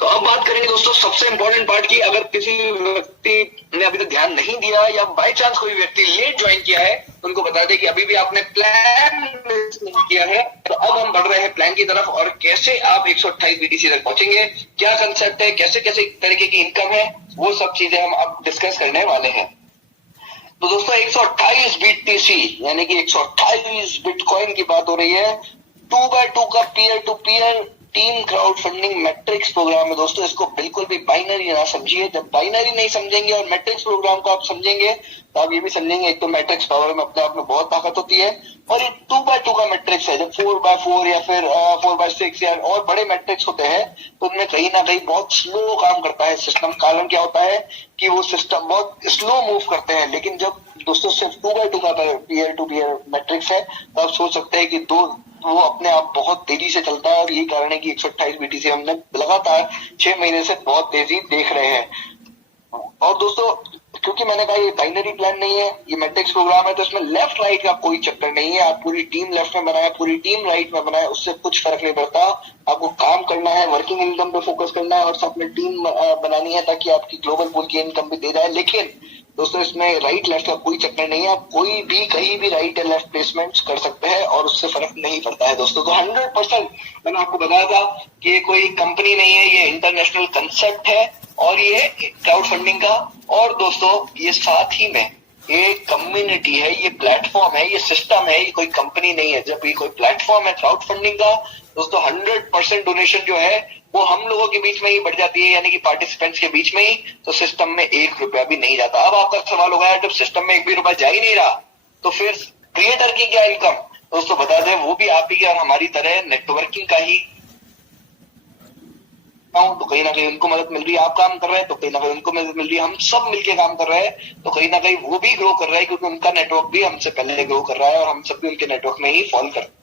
तो अब बात करेंगे दोस्तों सबसे इंपॉर्टेंट पार्ट की। अगर किसी व्यक्ति ने अभी तक ध्यान नहीं दिया या बाय चांस कोई व्यक्ति लेट ज्वाइन किया है, तो उनको बता दें कि अभी भी आपने प्लान नहीं किया है। तो अब हम बढ़ रहे हैं प्लान की तरफ और कैसे आप 128 बीटीसी तक पहुंचेंगे, क्या कंसेप्ट है, कैसे कैसे तरीके की इनकम है, वो सब चीजें हम अब डिस्कस करने वाले हैं। तो दोस्तों 128 बीटीसी यानी कि 128 बिटकॉइन की बात हो रही है। 2x2 का peer to peer team crowd funding matrix program है दोस्तों। इसको बिल्कुल भी बाइनरी ना समझिए। जब बाइनरी नहीं समझेंगे और मैट्रिक्स प्रोग्राम को आप समझेंगे तो आप ये भी समझेंगे एक तो मैट्रिक्स पावर में अपने आप में बहुत ताकत होती है, और ये 2x2 का मैट्रिक्स है। जब 4x4 या फिर 4x6 या और बड़े मैट्रिक्स होते हैं तो उनमें कहीं ना कहीं बहुत स्लो काम करता है सिस्टम। कारण क्या होता है कि वो सिस्टम बहुत स्लो मूव करते हैं। लेकिन जब दोस्तों सिर्फ 2x2 का पीयर टू पीयर मैट्रिक्स है तो आप सोच सकते हैं कि वो अपने आप बहुत तेजी से चलता है। और यही कारण है कि 128 बीटीसी हमने लगातार 6 महीने से बहुत तेजी देख रहे हैं। और दोस्तों क्योंकि मैंने कहा ये बाइनरी प्लान नहीं है, ये मैट्रिक्स प्रोग्राम है, तो इसमें लेफ्ट राइट का कोई चक्कर नहीं है। आप पूरी टीम लेफ्ट में बनाए, पूरी टीम राइट में बनाए, उससे कुछ फर्क नहीं पड़ता। आपको काम करना है, वर्किंग इनकम पे फोकस करना है और साथ में टीम बनानी है ताकि आपकी ग्लोबल पूल की इनकम भी दे जाए। लेकिन दोस्तों इसमें राइट लेफ्ट का कोई चक्कर नहीं है। आप कोई भी कहीं भी राइट या लेफ्ट प्लेसमेंट्स कर सकते हैं और उससे फर्क नहीं पड़ता है दोस्तों। तो 100% मैंने आपको बताया था कि ये कोई कंपनी नहीं है, ये इंटरनेशनल कंसेप्ट है और ये क्राउड फंडिंग का। और दोस्तों ये साथ ही में ये कम्युनिटी है, ये प्लेटफॉर्म है, ये सिस्टम है, ये कोई कंपनी नहीं है। जब ये कोई प्लेटफॉर्म है क्राउड फंडिंग का दोस्तों 100% डोनेशन जो है वो हम लोगों के बीच में ही बढ़ जाती है, यानी कि पार्टिसिपेंट्स के बीच में ही। तो सिस्टम में 1 रुपया भी नहीं जाता। अब आपका सवाल होगा जब सिस्टम में 1 भी रुपया जा ही नहीं रहा तो फिर क्रिएटर की क्या इनकम? दोस्तों बता दें वो भी आप ही और हमारी तरह नेटवर्किंग का ही। तो कहीं ना कहीं उनको मदद मिल रही है, आप काम कर रहे हैं तो कहीं ना कहीं उनको मदद मिल रही है, हम सब मिलके काम कर रहे हैं तो कहीं ना कहीं वो भी ग्रो कर रहा है क्योंकि उनका नेटवर्क भी हमसे पहले ग्रो कर रहा है और हम सब भी उनके नेटवर्क में ही फॉलो कर रहे हैं।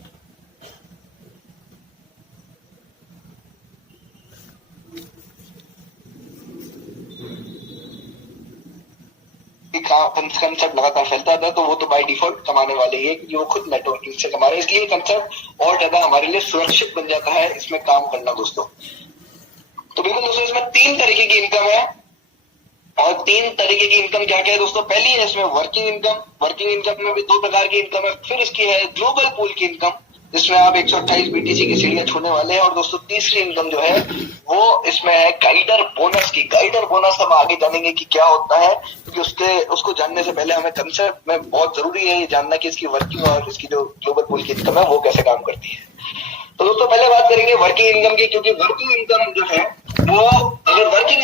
कंसेप्ट लगातार फैलता था तो वो तो बाय डिफॉल्ट कमाने वाले ही है क्योंकि वो खुद नेटवर्किंग से कमा रहे हैं। इसलिए कंसेप्ट और ज्यादा हमारे लिए सुरक्षित बन जाता है इसमें काम करना दोस्तों। तो बिल्कुल दोस्तों इसमें 3 तरीके की इनकम है और 3 तरीके की इनकम क्या क्या है दोस्तों? पहली है इसमें वर्किंग इनकम। वर्किंग इनकम में भी 2 प्रकार की इनकम है। फिर इसकी है ग्लोबल पूल की इनकम जिसमें आप 128 बीटीसी की सीढ़ियां छूने वाले हैं। और दोस्तों तीसरी इनकम जो है वो इसमें है गाइडर बोनस की। गाइडर बोनस हम आगे जानेंगे कि क्या होता है क्योंकि उसको जानने से पहले हमें कंसेप्ट में बहुत जरूरी है ये जानना कि इसकी वर्किंग और इसकी जो ग्लोबल पूल की इनकम है वो कैसे काम करती है। तो दोस्तों पहले बात करेंगे वर्किंग इनकम की, क्योंकि वर्किंग इनकम जो है वो अगर वर्किंग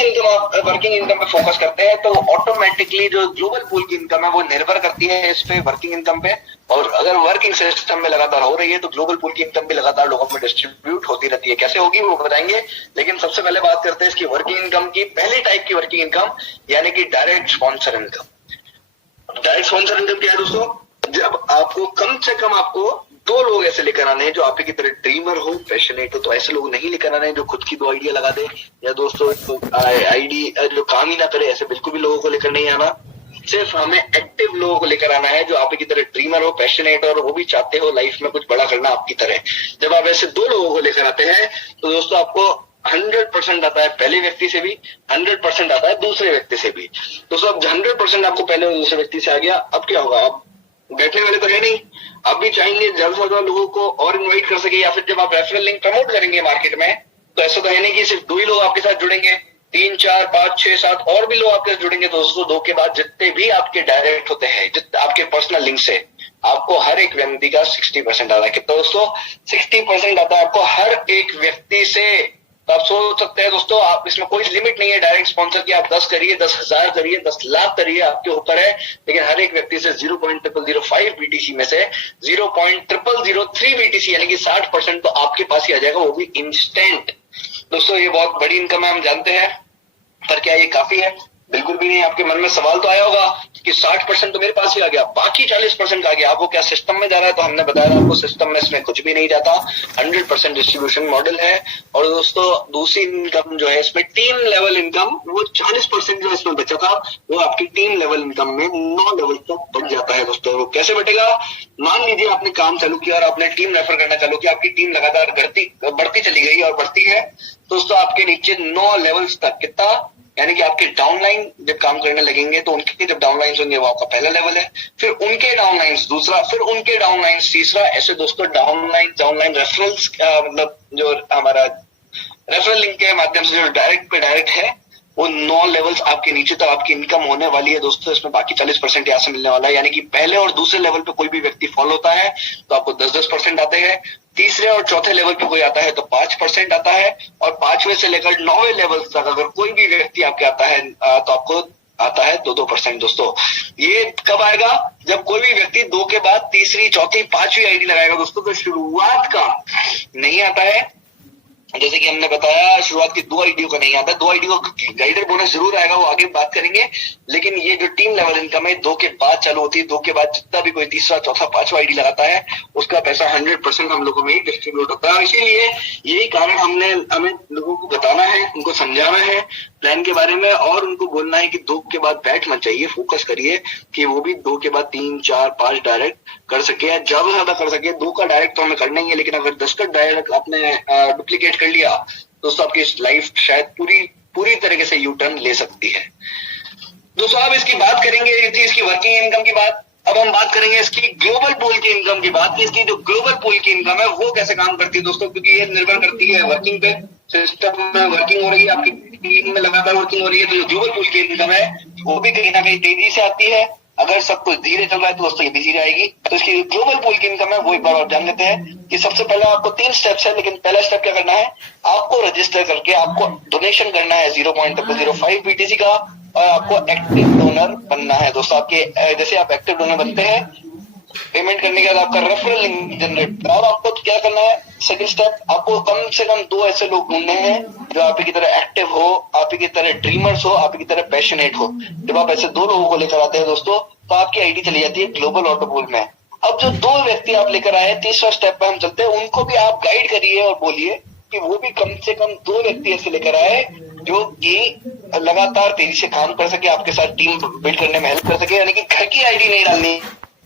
इनकम पे फोकस करते हैं तो ऑटोमेटिकली जो ग्लोबल पूल की इनकम है वो निर्भर करती है इस पे वर्किंग इनकम पे। और अगर वर्किंग सिस्टम में लगातार हो रही है तो ग्लोबल पूल की इनकम भी लगातार लोगों में डिस्ट्रीब्यूट होती रहती है। कैसे होगी वो बताएंगे, लेकिन सबसे पहले बात करते हैं इसकी वर्किंग इनकम की। पहली टाइप की वर्किंग इनकम यानी कि direct sponsor income. Direct sponsor income क्या है दोस्तों? जब आपको कम से कम आपको 2 लोग ऐसे लेकर आने हैं जो आप ही की तरह ड्रीमर हो, पैशनेट हो। तो ऐसे लोग नहीं लेकर आने हैं जो खुद की 2 आइडिया लगा दे या दोस्तों आईडी जो काम ही ना करे, ऐसे बिल्कुल भी लोगों को लेकर नहीं आना। सिर्फ हमें एक्टिव लोगों को लेकर आना है जो आप ही की तरह ड्रीमर हो, पैशनेट हो और वो भी चाहते हो लाइफ में कुछ बड़ा करना आपकी तरह। जब आप ऐसे 2 लोगों को लेकर आते हैं तो दोस्तों आपको 100% आता है पहले व्यक्ति से भी, 100% आता है दूसरे व्यक्ति से भी। दोस्तों अब 100% आपको पहले और दूसरे व्यक्ति से आ गया, अब क्या होगा? अब बैठने वाले तो है नहीं। आप भी चाहेंगे ज्यादा से ज्यादा लोगों को और इनवाइट कर सके, या फिर जब आप रेफरल लिंक प्रमोट करेंगे मार्केट में, तो ऐसा तो है नहीं कि सिर्फ 2 ही लोग आपके साथ जुड़ेंगे, 3, 4, 5, 6, 7 और भी लोग आपके साथ जुड़ेंगे। दोस्तों 2 के बाद जितने भी आपके डायरेक्ट होते हैं, जितने आपके पर्सनल लिंक से, आपको हर एक व्यक्ति का 60% आता है। कितना दोस्तों? 60% आता है आपको हर एक व्यक्ति से। तो आप सोच सकते हैं दोस्तों, आप इसमें कोई लिमिट नहीं है डायरेक्ट स्पॉन्सर की। आप 10 करिए, 10,000 करिए, 10 लाख करिए, आपके ऊपर है। लेकिन हर एक व्यक्ति से 0.0005 बीटीसी में से 0.0003 बीटीसी यानी कि 60% तो आपके पास ही आ जाएगा, वो भी इंस्टेंट। दोस्तों ये बहुत बड़ी इनकम है, हम जानते हैं, पर क्या ये काफी है? बिल्कुल भी नहीं। आपके मन में सवाल तो आया होगा कि 60% तो मेरे पास ही आ गया, बाकी 40% आ गया, आपको क्या सिस्टम में जा रहा है? तो हमने बताया था आपको, सिस्टम में इसमें कुछ भी नहीं जाता, 100% डिस्ट्रीब्यूशन मॉडल है। और दोस्तों दूसरी इनकम जो है इसमें टीम लेवल इनकम, वो 40% जो इसमें बचा था वो आपकी टीम लेवल इनकम में 9 लेवल तक बढ़ जाता है। दोस्तों वो कैसे बढ़ेगा? मान लीजिए आपने काम चालू किया और आपने टीम रेफर करना चालू किया, आपकी टीम लगातार बढ़ती चली गई और बढ़ती है। दोस्तों आपके नीचे 9 लेवल्स तक, कितना? यानी कि आपके डाउनलाइन जब काम करने लगेंगे तो उनके जब डाउनलाइंस होंगे वो आपका पहला लेवल है, फिर उनके डाउनलाइंस दूसरा, फिर उनके डाउनलाइंस तीसरा। ऐसे दोस्तों डाउनलाइन रेफरल्स, मतलब जो हमारा रेफरल लिंक के माध्यम से जो डायरेक्ट पे डायरेक्ट है, वो 9 लेवल्स आपके नीचे तक आपकी इनकम होने वाली है। दोस्तों इसमें बाकी 40% यहाँ से मिलने वाला है। यानी कि पहले और दूसरे लेवल पे कोई भी व्यक्ति फॉलो होता है तो आपको 10% आते हैं, तीसरे और चौथे लेवल पे कोई आता है तो 5% आता है, और 5वें से लेकर 9वें लेवल तक अगर कोई भी व्यक्ति आपके आता है तो आपको आता है 2%। दोस्तों ये कब आएगा? जब कोई भी व्यक्ति 2 के बाद तीसरी, चौथी, 5वीं आईडी लगाएगा। दोस्तों तो शुरुआत का नहीं आता है, जैसे कि हमने बताया शुरुआत की 2 आईडियो का नहीं आता। 2 आईडियो का गाइडर बोनस जरूर आएगा, वो आगे बात करेंगे। लेकिन ये जो टीम लेवल इनकम है 2 के बाद चालू होती है। 2 के बाद जितना भी कोई तीसरा, चौथा, 5वां आईडी लगाता है उसका पैसा 100% हम लोगों में ही डिस्ट्रीब्यूट होता है। इसीलिए यही कारण हमें लोगों को बताना है, उनको समझाना है प्लान के बारे में, और उनको बोलना है कि 2 के बाद बैठ मत जाइए, फोकस करिए कि वो भी 2 के बाद 3, 4, 5 डायरेक्ट कर सके, ज्यादा से ज्यादा कर सके। 2 का डायरेक्ट तो हमें करना ही है, लेकिन अगर 10 का डायरेक्ट आपने डुप्लीकेट कर लिया दोस्तों, आपकी लाइफ शायद पूरी तरीके से यू टर्न ले सकती है। दोस्तों अब इसकी बात करेंगे, ये थी इसकी वर्किंग इनकम की बात। अब हम बात करेंगे इसकी ग्लोबल पूल की इनकम की बात, कि इसकी जो ग्लोबल पूल की इनकम है वो कैसे काम करती है दोस्तों, क्योंकि ये निर्भर करती है वर्किंग पे। सिस्टम में वर्किंग हो रही है, आपकी टीम में लगातार वर्किंग हो रही है, तो जो ग्लोबल पूल की इनकम है वो भी कहीं ना कहीं तेजी से आती है। अगर सब कुछ धीरे चल रहा है तो दोस्तों ये भी धीरे आएगी। तो इसकी ग्लोबल पूल की इनकम है वो एक बार और जान लेते हैं कि सबसे पहले आपको 3 स्टेप्स है, लेकिन पहला स्टेप क्या करना है? आपको रजिस्टर करके आपको डोनेशन करना है 0.005 बीटीसी का, और आपको एक्टिव डोनर बनना है। दोस्तों आपके जैसे आप एक्टिव डोनर बनते हैं, पेमेंट करने के बाद आपका रेफरल लिंक जनरेट, और आपको क्या करना है? सेकंड स्टेप, आपको कम से कम 2 ऐसे लोग ढूंढने हैं जो आप ही की तरह एक्टिव हो, आप ही की तरह ड्रीमर्स हो, आप ही की तरह पैशनेट हो। जब आप ऐसे 2 लोगों को लेकर आते हैं दोस्तों, तो आपकी आईडी चली जाती है ग्लोबल ऑटो पूल में। अब जो 2 व्यक्ति आप लेकर आए, तीसरा स्टेप पे हम चलते हैं, उनको भी आप गाइड करिए और बोलिए कि वो भी कम से कम 2 व्यक्ति ऐसे लेकर आए जो कि लगातार तेजी से काम कर सके, आपके साथ टीम बिल्ड करने में हेल्प कर सके। यानी कि घर की आईडी नहीं डालनी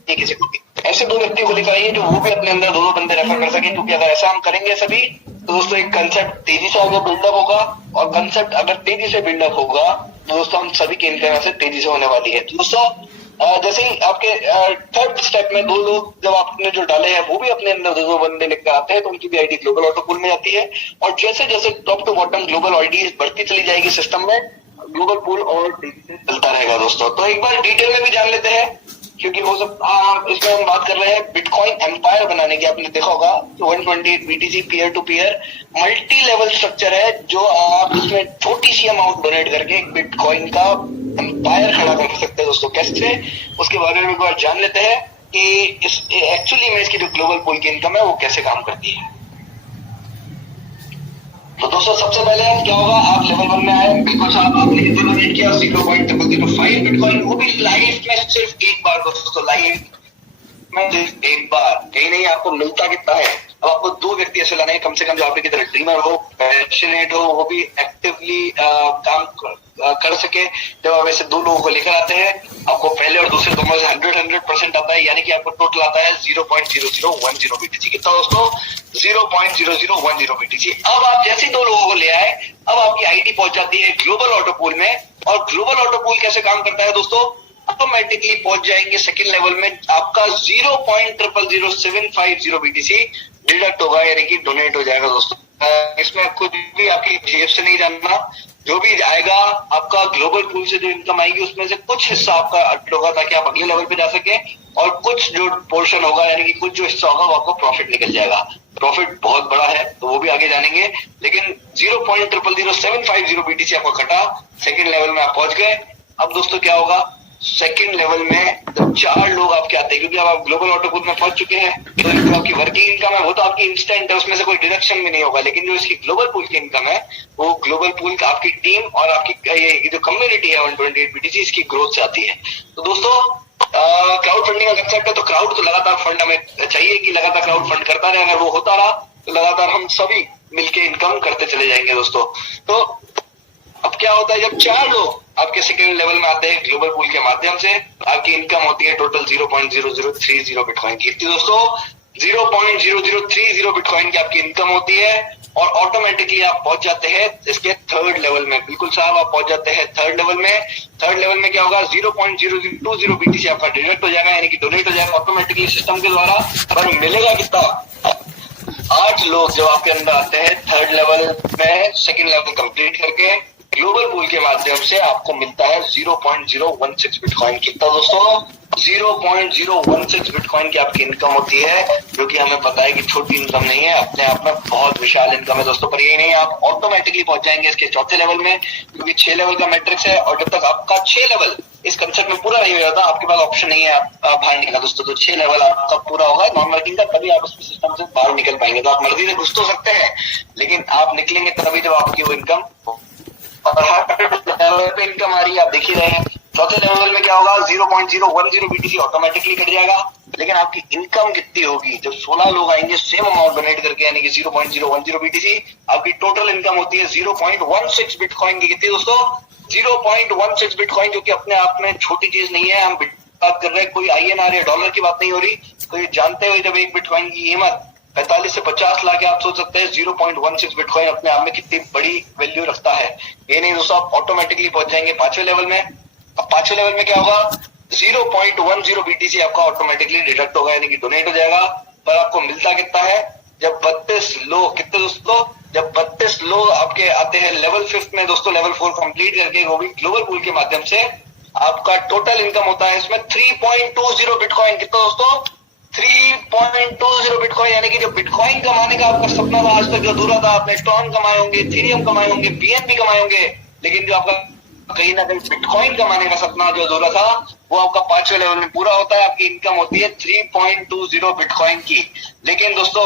किसी को भी, ऐसे 2 व्यक्तियों को लेकर आइए जो वो भी अपने अंदर 2 बंदे रेफर कर सके। क्योंकि अगर ऐसा हम करेंगे सभी, तो दोस्तों एक कंसेप्ट तेजी से आगे बिल्डअप होगा, और कंसेप्ट अगर तेजी से बिल्डअप होगा तो दोस्तों हम सभी की इनकम से तेजी से होने वाली है। दोस्तों जैसे ही आपके थर्ड स्टेप में 2 लोग जब आपने जो डाले हैं वो भी अपने अंदर 2 बंदे लेकर आते हैं, तो उनकी भी आईडी ग्लोबल ऑटो पूल में जाती है। और जैसे जैसे top to bottom global ID बढ़ती चली जाएगी सिस्टम में, ग्लोबल पूल और चलता रहेगा। दोस्तों तो एक बार डिटेल में भी जान लेते हैं, क्योंकि हो सकता इसमें हम बात कर रहे हैं बिटकॉइन एम्पायर बनाने की। आपने देखा होगा 128 BTC peer to peer multi level structure है, जो आप इसमें छोटी सी अमाउंट डोनेट करके एक बिटकॉइन का एम्पायर खड़ा कर सकते हैं। दोस्तों कैसे, उसके बारे में एक बार जान लेते हैं कि इस एक्चुअली में इसकी जो ग्लोबल पूल की इनकम है वो कैसे काम करती है। तो दोस्तों सबसे पहले क्या होगा, आप लेवल 1 में आए, बिल्कुल साहब आपने डोनेट किया 0.005 बिटकॉइन, वो भी लाइफ में सिर्फ एक बार। दोस्तों लाइफ में सिर्फ एक बार, कहीं नहीं आपको मिलता कितना है। अब आपको 2 व्यक्ति ऐसे लाने हैं कम से कम जो आपकी तरह ड्रीमर हो, पैशनेट हो, वो भी एक्टिवली काम कर सके। जब आप ऐसे 2 लोगों को लेकर आते हैं, आपको पहले और दूसरे दोनों से 100% आता है, यानी कि आपको टोटल आता है 0.0010 बीटीसी। कितना दोस्तों? 0.0010 बीटीसी। अब आप जैसे 2 लोगों को ले आए, अब आपकी आईडी पहुंच जाती है ग्लोबल ऑटो पूल में। और ग्लोबल ऑटो पूल कैसे काम करता है दोस्तों? ऑटोमेटिकली पहुंच जाएंगे सेकंड लेवल में। आपका 0.0000750 BTC डिडक्ट होगा, यानी कि डोनेट हो जाएगा दोस्तों। इसमें कुछ भी आपकी जेब से नहीं जानना, जो भी आएगा आपका ग्लोबल पूल से जो इनकम आएगी उसमें से कुछ हिस्सा आपका अट होगा ताकि आप अगले लेवल पे जा सके, और कुछ जो पोर्शन होगा यानी कि कुछ जो हिस्सा होगा वो आपको प्रॉफिट निकल जाएगा। प्रॉफिट बहुत बड़ा है तो वो भी आगे जानेंगे, लेकिन 0.0000750 BTC आपको कटा, सेकंड लेवल में आप पहुंच गए। अब दोस्तों क्या होगा, सेकंड लेवल में जब 4 लोग आपके आते हैं, क्योंकि अब आप ग्लोबल ऑटो पूल में पहुंच चुके हैं, तो जो आपकी वर्किंग इनकम है वो तो आपकी इंस्टेंट है, उसमें से कोई डिडक्शन भी नहीं होगा, लेकिन जो इसकी ग्लोबल पूल की इनकम है वो ग्लोबल पूल का आपकी टीम और आपकी ये जो कम्युनिटी है 128 BTC इसकी ग्रोथ से आती है। तो दोस्तों क्राउड फंडिंग का कंसेप्ट है, तो क्राउड तो लगातार फंड हमें चाहिए कि लगातार क्राउड फंड करता रहे। अगर वो होता रहा तो लगातार हम सभी मिलके इनकम करते चले जाएंगे दोस्तों। तो अब क्या होता है, जब 4 लोग आपके सेकंड लेवल में आते हैं ग्लोबल पूल के माध्यम से, आपकी इनकम होती है टोटल 0.0030 बिटकॉइन की। दोस्तों 0.0030 बिटकॉइन की आपकी इनकम होती है, और ऑटोमेटिकली आप पहुंच जाते हैं इसके थर्ड लेवल में। बिल्कुल साहब, आप पहुंच जाते हैं थर्ड लेवल में। थर्ड लेवल में क्या होगा, 0.0020 BTC आपका डिडक्ट हो जाएगा, यानी कि डोनेट हो जाएगा ऑटोमेटिकली सिस्टम के द्वारा। पर मिलेगा कितना, 8 लोग जब आपके अंदर आते हैं थर्ड लेवल में, सेकंड लेवल कंप्लीट करके ग्लोबल पूल के माध्यम से आपको मिलता है 0.016 बिटकॉइन। कितना दोस्तों, 0.016 बिटकॉइन की आपकी इनकम होती है, जो कि हमें पता है कि छोटी इनकम नहीं है, अपने आप में बहुत विशाल इनकम है दोस्तों। पर ये नहीं, आप ऑटोमेटिकली पहुंच जाएंगे इसके चौथे लेवल में, क्योंकि 6 लेवल का मैट्रिक्स है, और जब तक आपका 6 लेवल इस कंसेप्ट में पूरा नहीं हो जाता, आपके पास ऑप्शन नहीं है आप बाहर निकलना दोस्तों। तो 6 लेवल आपका पूरा होगा नॉन वर्किंग का, तभी आप इस सिस्टम से बाहर निकल पाएंगे। तो आप मर्जी से घुस तो सकते हैं, लेकिन आप निकलेंगे तभी जब आपकी वो इनकम, और हर लेवल पे इनकम आ रही है, आप देख ही रहे हैं। चौथे लेवल में क्या होगा, 0.010 BTC ऑटोमेटिकली कट जाएगा, लेकिन आपकी इनकम कितनी होगी, जब 16 लोग आएंगे सेम अमाउंट डोनेट करके, यानी कि 0.010 BTC, आपकी टोटल इनकम होती है 0.16 बिटकॉइन की। कितनी दोस्तों, 0.16 बिटकॉइन, जो कि अपने आप में छोटी चीज नहीं है। हम बात कर रहे हैं, कोई INR या डॉलर की बात नहीं हो रही। तो ये जानते हुए जब एक बिटकॉइन की कीमत 45 से 50 लाख है, आप सोच सकते हैं 0.16 बिटकॉइन अपने आप में कितनी बड़ी वैल्यू रखता है। ये नहीं दोस्तों, आप ऑटोमेटिकली पहुंच जाएंगे 5वें लेवल में। अब 5वें लेवल में क्या होगा, 0.10 BTC आपका ऑटोमेटिकली डिडक्ट होगा, यानी कि डोनेट हो जाएगा। पर आपको मिलता कितना है, जब 32 लोग, कितने दोस्तों, जब 32 लोग आपके आते हैं लेवल 5 में दोस्तों, लेवल 4 कंप्लीट करके, वो भी ग्लोबल पूल के माध्यम से, आपका टोटल इनकम होता है इसमें 3.20 बिटकॉइन। कितना दोस्तों, 3.20 बिटकॉइन, यानी कि जो बिटकॉइन कमाने का आपका सपना था आज तक जो अधूरा था, आपने टॉन कमाए होंगे, इथेरियम कमाए होंगे, BNB कमाए होंगे, लेकिन जो आपका कहीं ना कहीं बिटकॉइन कमाने का सपना जो अधूरा था वो आपका 5वें लेवल में पूरा होता है। आपकी इनकम होती है 3.20 बिटकॉइन की। लेकिन दोस्तों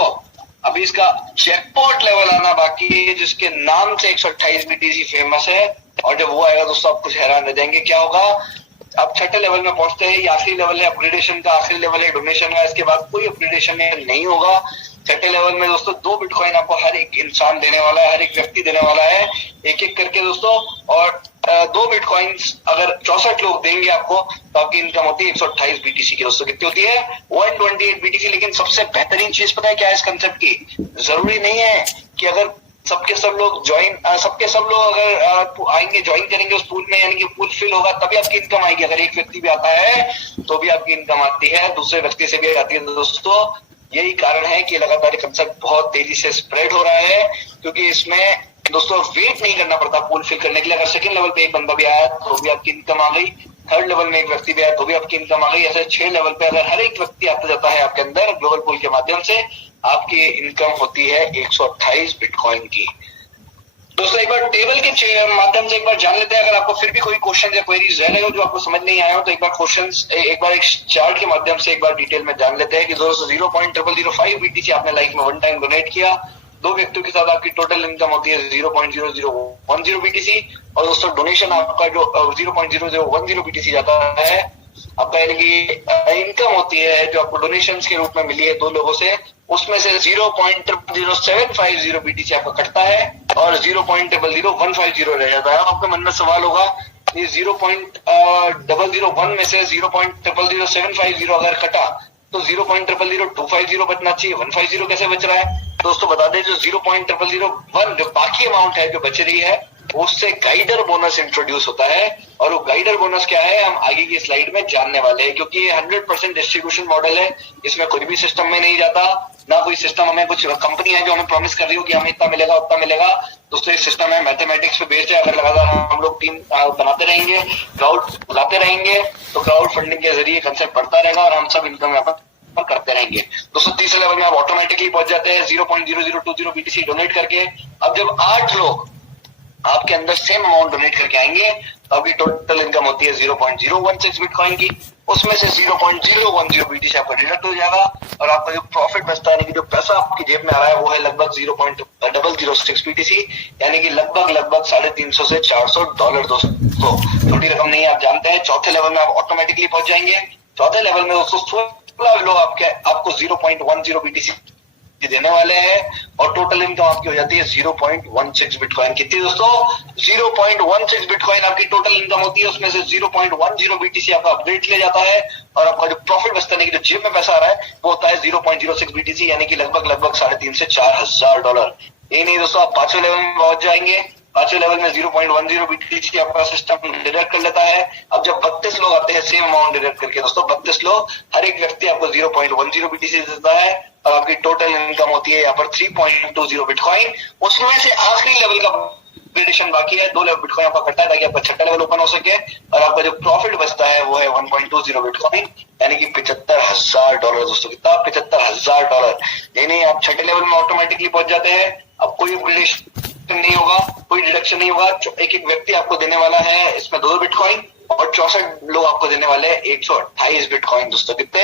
अभी इसका जैकपॉट लेवल आना बाकी है, जिसके नाम से 128 BTC फेमस है, और जब वो आएगा दोस्तों आप कुछ हैरान रह जाएंगे। क्या होगा, अब 6ठे लेवल में पहुंचते हैं, ये आखिरी लेवल है अपग्रेडेशन का, आखिरी लेवल है डोनेशन का, इसके बाद कोई अपग्रेडेशन नहीं होगा। 6ठे लेवल में दोस्तों 2 बिटकॉइन आपको हर एक इंसान देने वाला है, हर एक व्यक्ति देने वाला है, एक एक करके दोस्तों। और 2 बिटकॉइंस अगर 64 लोग देंगे आपको, तो आपकी इनकम होती है 128 BTC की दोस्तों। कितनी होती है, 128 BTC। लेकिन सबसे बेहतरीन चीज पता है क्या है इस कंसेप्ट की, जरूरी नहीं है कि अगर सबके सब लोग अगर आएंगे ज्वाइन करेंगे उस पूल में, यानी कि पूल फिल होगा तभी आपकी इनकम आएगी। अगर एक व्यक्ति भी आता है तो भी आपकी इनकम आती है, दूसरे व्यक्ति से भी आती है दोस्तों। यही कारण है कि लगातार कंसेप्ट बहुत तेजी से स्प्रेड हो रहा है, क्योंकि इसमें दोस्तों वेट नहीं करना पड़ता पूल फिल करने के लिए। अगर सेकंड लेवल पे एक बंदा भी आया तो भी आपकी इनकम आ गई, थर्ड लेवल में एक व्यक्ति भी आया तो भी आपकी इनकम आ गई। ऐसे 6 लेवल पे अगर हर एक व्यक्ति आता जाता है आपके अंदर ग्लोबल पूल के माध्यम से, आपकी इनकम होती है 128 बिटकॉइन की। दोस्तों एक बार टेबल के माध्यम से एक बार जान लेते हैं। अगर आपको फिर भी कोई क्वेश्चन या क्वेरीज रह रहे हो जो आपको समझ नहीं आया हो, तो एक बार एक चार्ट के माध्यम से एक बार डिटेल में जान लेते हैं कि दोस्तों 0.0005 BTC आपने लाइफ में 1 टाइम डोनेट किया, 2 व्यक्तियों के साथ आपकी टोटल इनकम होती है 0.0010 BTC। और दोस्तों डोनेशन आपका जो 0.0010 BTC जाता है आपका, यानी कि इनकम होती है जो आपको डोनेशन के रूप में मिली है 2 लोगों से, उसमें से 0.0750 BTC आपका कटता है और 0.00150 रह जाता है। आपके मन में सवाल होगा, ये 0.001 में से 0.00750 अगर कटा तो 0.00250 बचना चाहिए, 150 कैसे बच रहा है? दोस्तों बता दें, जो 0.001 जो बाकी अमाउंट है जो बच रही है, उससे गाइडर बोनस इंट्रोड्यूस होता है। और वो गाइडर बोनस क्या है हम आगे की स्लाइड में जानने वाले हैं, क्योंकि ये 100% डिस्ट्रीब्यूशन मॉडल है। इसमें कोई भी सिस्टम में नहीं जाता, ना कोई सिस्टम हमें कुछ कंपनी है जो हमें प्रॉमिस कर रही हो कि हमें इतना मिलेगा उतना मिलेगा। दोस्तों ये सिस्टम है मैथमेटिक्स पे बेस्ड है। अगर लगातार हम लोग टीम बनाते रहेंगे, क्राउड लाते रहेंगे, तो क्राउड फंडिंग के जरिए कंसेप्ट बढ़ता रहेगा और हम सब इनकम यहाँ पर करते रहेंगे। दोस्तों तीसरे लेवल में आप ऑटोमेटिकली पहुंच जाते हैं 0.0020 बीटीसी डोनेट करके। अब जब 8 लोग आपके अंदर सेम अमाउंट डोनेट करके आएंगे तो आपकी टोटल इनकम होती है 0.016 बिटकॉइन की। उसमें से 0.010 बीटीसी आपका डिडक्ट हो जाएगा और आपका जो प्रॉफिट बचता है, यानी कि जो पैसा आपकी जेब में आ रहा है, वो है लगभग 0.006 बीटीसी, यानी कि लगभग $350 से $400। दोस्तों छोटी रकम नहीं है, आप जानते हैं। चौथे लेवल में आप ऑटोमेटिकली पहुंच जाएंगे। चौथे लेवल में दोस्तों 16 लोग आपको 0.10 बीटीसी देने वाले हैं और टोटल इनकम आपकी हो जाती है 0.16 बिटकॉइन। कितनी दोस्तों? 0.16 बिटकॉइन आपकी टोटल इनकम होती है। उसमें से 0.10 बीटीसी आपका अपग्रेड किया जाता है और आपका जो प्रॉफिट बचता है, कि जो जेब में पैसा आ रहा है, वो होता है 0.06 बीटीसी, यानी कि लगभग $350 से $4,000। ये नहीं दोस्तों, आप 5वें लेवल में पहुंच जाएंगे। 5वें लेवल में 0.10 बीटीसी आपका सिस्टम डिडक्ट कर लेता है। अब जब 32 लोग आते हैं सेम अमाउंट डिडक्ट करके, दोस्तों 32 लोग, हर एक व्यक्ति आपको 0.10 बीटीसी देता है और आपकी टोटल इनकम होती है यहाँ पर 3.20 बिटकॉइन। उसमें से आखिरी लेवल का अपग्रेडेशन बाकी है, 2 लेवल बिटकॉइन आपका कटता है ताकि आपका 6ठा लेवल ओपन हो सके और आपका जो प्रॉफिट बचता है वो है 1.20 बिटकॉइन, यानी कि $75,000। दोस्तों कितना? $75,000। नहीं नहीं, आप 6ठे लेवल में ऑटोमेटिकली पहुंच जाते हैं। अब कोई अपग्रेडेशन नहीं होगा, कोई डिडक्शन नहीं होगा। एक एक व्यक्ति आपको देने वाला है इसमें 2 बिटकॉइन और 64 लोग आपको देने वाले हैं 128 बिटकॉइन। दोस्तों कितने?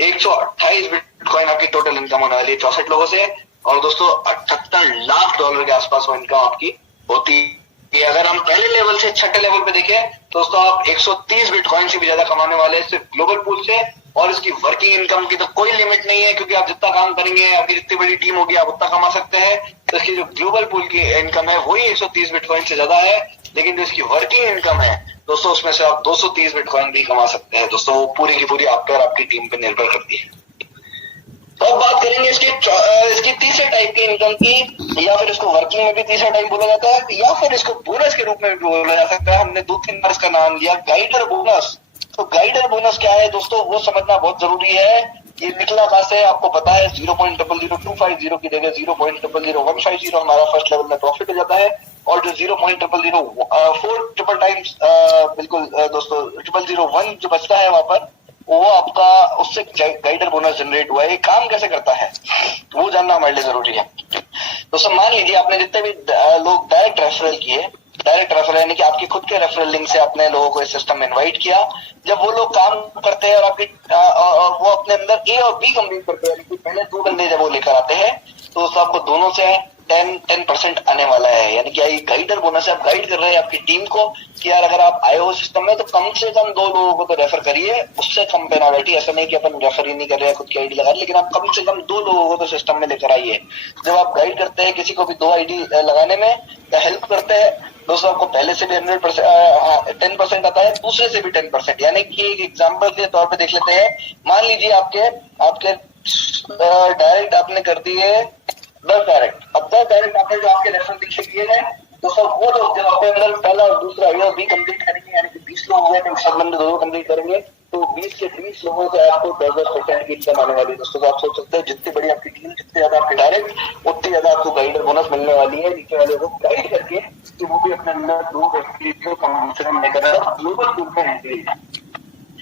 128 बिटकॉइन आपकी टोटल इनकम होने वाली है 64 लोगों से। और दोस्तों $78 लाख के आसपास वो इनकम आपकी होती है। अगर हम पहले लेवल से 6ठे लेवल पे देखें तो दोस्तों आप 130 बिटकॉइन से भी ज्यादा कमाने वाले हैं सिर्फ ग्लोबल पूल से। और इसकी वर्किंग इनकम की तो कोई लिमिट नहीं है, क्योंकि आप जितना काम करेंगे, आपकी जितनी बड़ी टीम होगी, आप उतना कमा सकते हैं। तो इसकी जो ग्लोबल पूल की इनकम है वही 130 बिटकॉइन से ज्यादा है, लेकिन जो इसकी वर्किंग इनकम है दोस्तों उसमें से आप 230 बिटकॉइन भी कमा सकते हैं। दोस्तों वो पूरी की पूरी आप पे और आपकी टीम पे निर्भर करती है। तो अब बात करेंगे इसकी तीसरे टाइप की इनकम की, या फिर इसको वर्किंग में भी तीसरा टाइप बोला जाता है, या फिर इसको बोनस के रूप में भी बोला जा सकता है। हमने 2-3 बार इसका नाम लिया, गाइडर बोनस। तो गाइडर बोनस क्या है दोस्तों, वो समझना बहुत जरूरी है। ये निकला कहां से आपको पता है? 0.00250 की जगह 0.00150 हमारा फर्स्ट लेवल में प्रॉफिट हो जाता है। और जो 0.004 टाइम्स बिल्कुल दोस्तों 0.001 जो बचता है वहां पर, वो आपका उससे गाइडर बोनस जनरेट हुआ है। ये काम कैसे करता है वो जानना हमारे लिए जरूरी है। दोस्तों मान लीजिए आपने जितने भी लोग डायरेक्ट रेफरल किए, डायरेक्ट रेफरल यानी कि आपकी खुद के रेफरल लिंक से आपने लोगों को इस सिस्टम में इनवाइट किया। जब वो लोग काम करते हैं और आपकी वो अपने अंदर ए और बी कंप्लीट करते हैं, यानी कि पहले 2 बंदे जब वो लेकर आते हैं तो आपको दोनों से 10% आने वाला है। यानी कि गाइडर बोनस है, आप गाइड कर रहे हैं आपकी टीम को कि यार अगर आप आए हो सिस्टम में तो कम से कम 2 लोगों को तो रेफर करिए, उससे कम पेनाल्टी। ऐसा नहीं कि अपन रेफर ही नहीं कर रहे हैं, खुद की आईडी लगा रहे, लेकिन आप कम से कम 2 लोगों को तो सिस्टम में लेकर आइए। जब आप गाइड करते हैं किसी को भी 2 आईडी लगाने में या हेल्प करते हैं दोस्तों, आपको पहले से भी 10% आता है, दूसरे से भी 10%। यानी कि एक एग्जाम्पल के तौर पर देख लेते हैं। मान लीजिए आपके डायरेक्ट आपने कर दिए 10 डायरेक्ट। अब 10 डायरेक्ट आपने जो आपके रेफरल लिंक से किए हैं तो सब वो लोग जब आपके अंदर पहला और दूसरा ए और बी कंप्लीट करेंगे, यानी कि 20 लोग हुए तो सब बंदे 2 कंप्लीट करेंगे, तो 20 से 20 लोगों से आपको 10% की इनकम आने वाली है। दोस्तों तो आप सोच सकते हैं जितनी बड़ी आपकी टीम, जितने ज्यादा आपके डायरेक्ट, उतनी ज्यादा आपको गाइडर बोनस मिलने वाली है। नीचे वाले को गाइड करके कि वो भी अपने अंदर 2 व्यक्ति को कम से कम लेकर ग्लोबल टूर में एंट्री।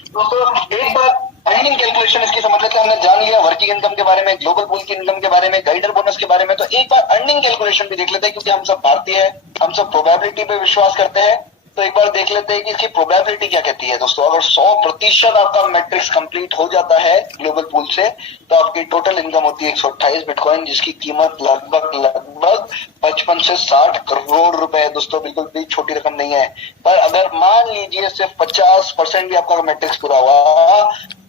दोस्तों एक बार अर्निंग कैलकुलेशन इसकी समझ लेते हैं। हमने जान लिया वर्किंग इनकम के बारे में, ग्लोबल पूल की इनकम के बारे में, गाइडर बोनस के बारे में। तो एक बार अर्निंग कैलकुलेशन भी देख लेते हैं, क्योंकि हम सब भारतीय हैं, हम सब प्रोबेबिलिटी पे विश्वास करते हैं। तो एक बार देख लेते हैं कि इसकी प्रोबेबिलिटी क्या कहती है। दोस्तों अगर 100% आपका मैट्रिक्स कंप्लीट हो जाता है ग्लोबल पूल से तो आपकी टोटल इनकम होती है 128 बिटकॉइन, जिसकी कीमत लगभग 55 से 60 करोड़ रुपए है। दोस्तों बिल्कुल भी छोटी रकम नहीं है। पर अगर मान लीजिए सिर्फ 50% भी आपका मैट्रिक्स पूरा हुआ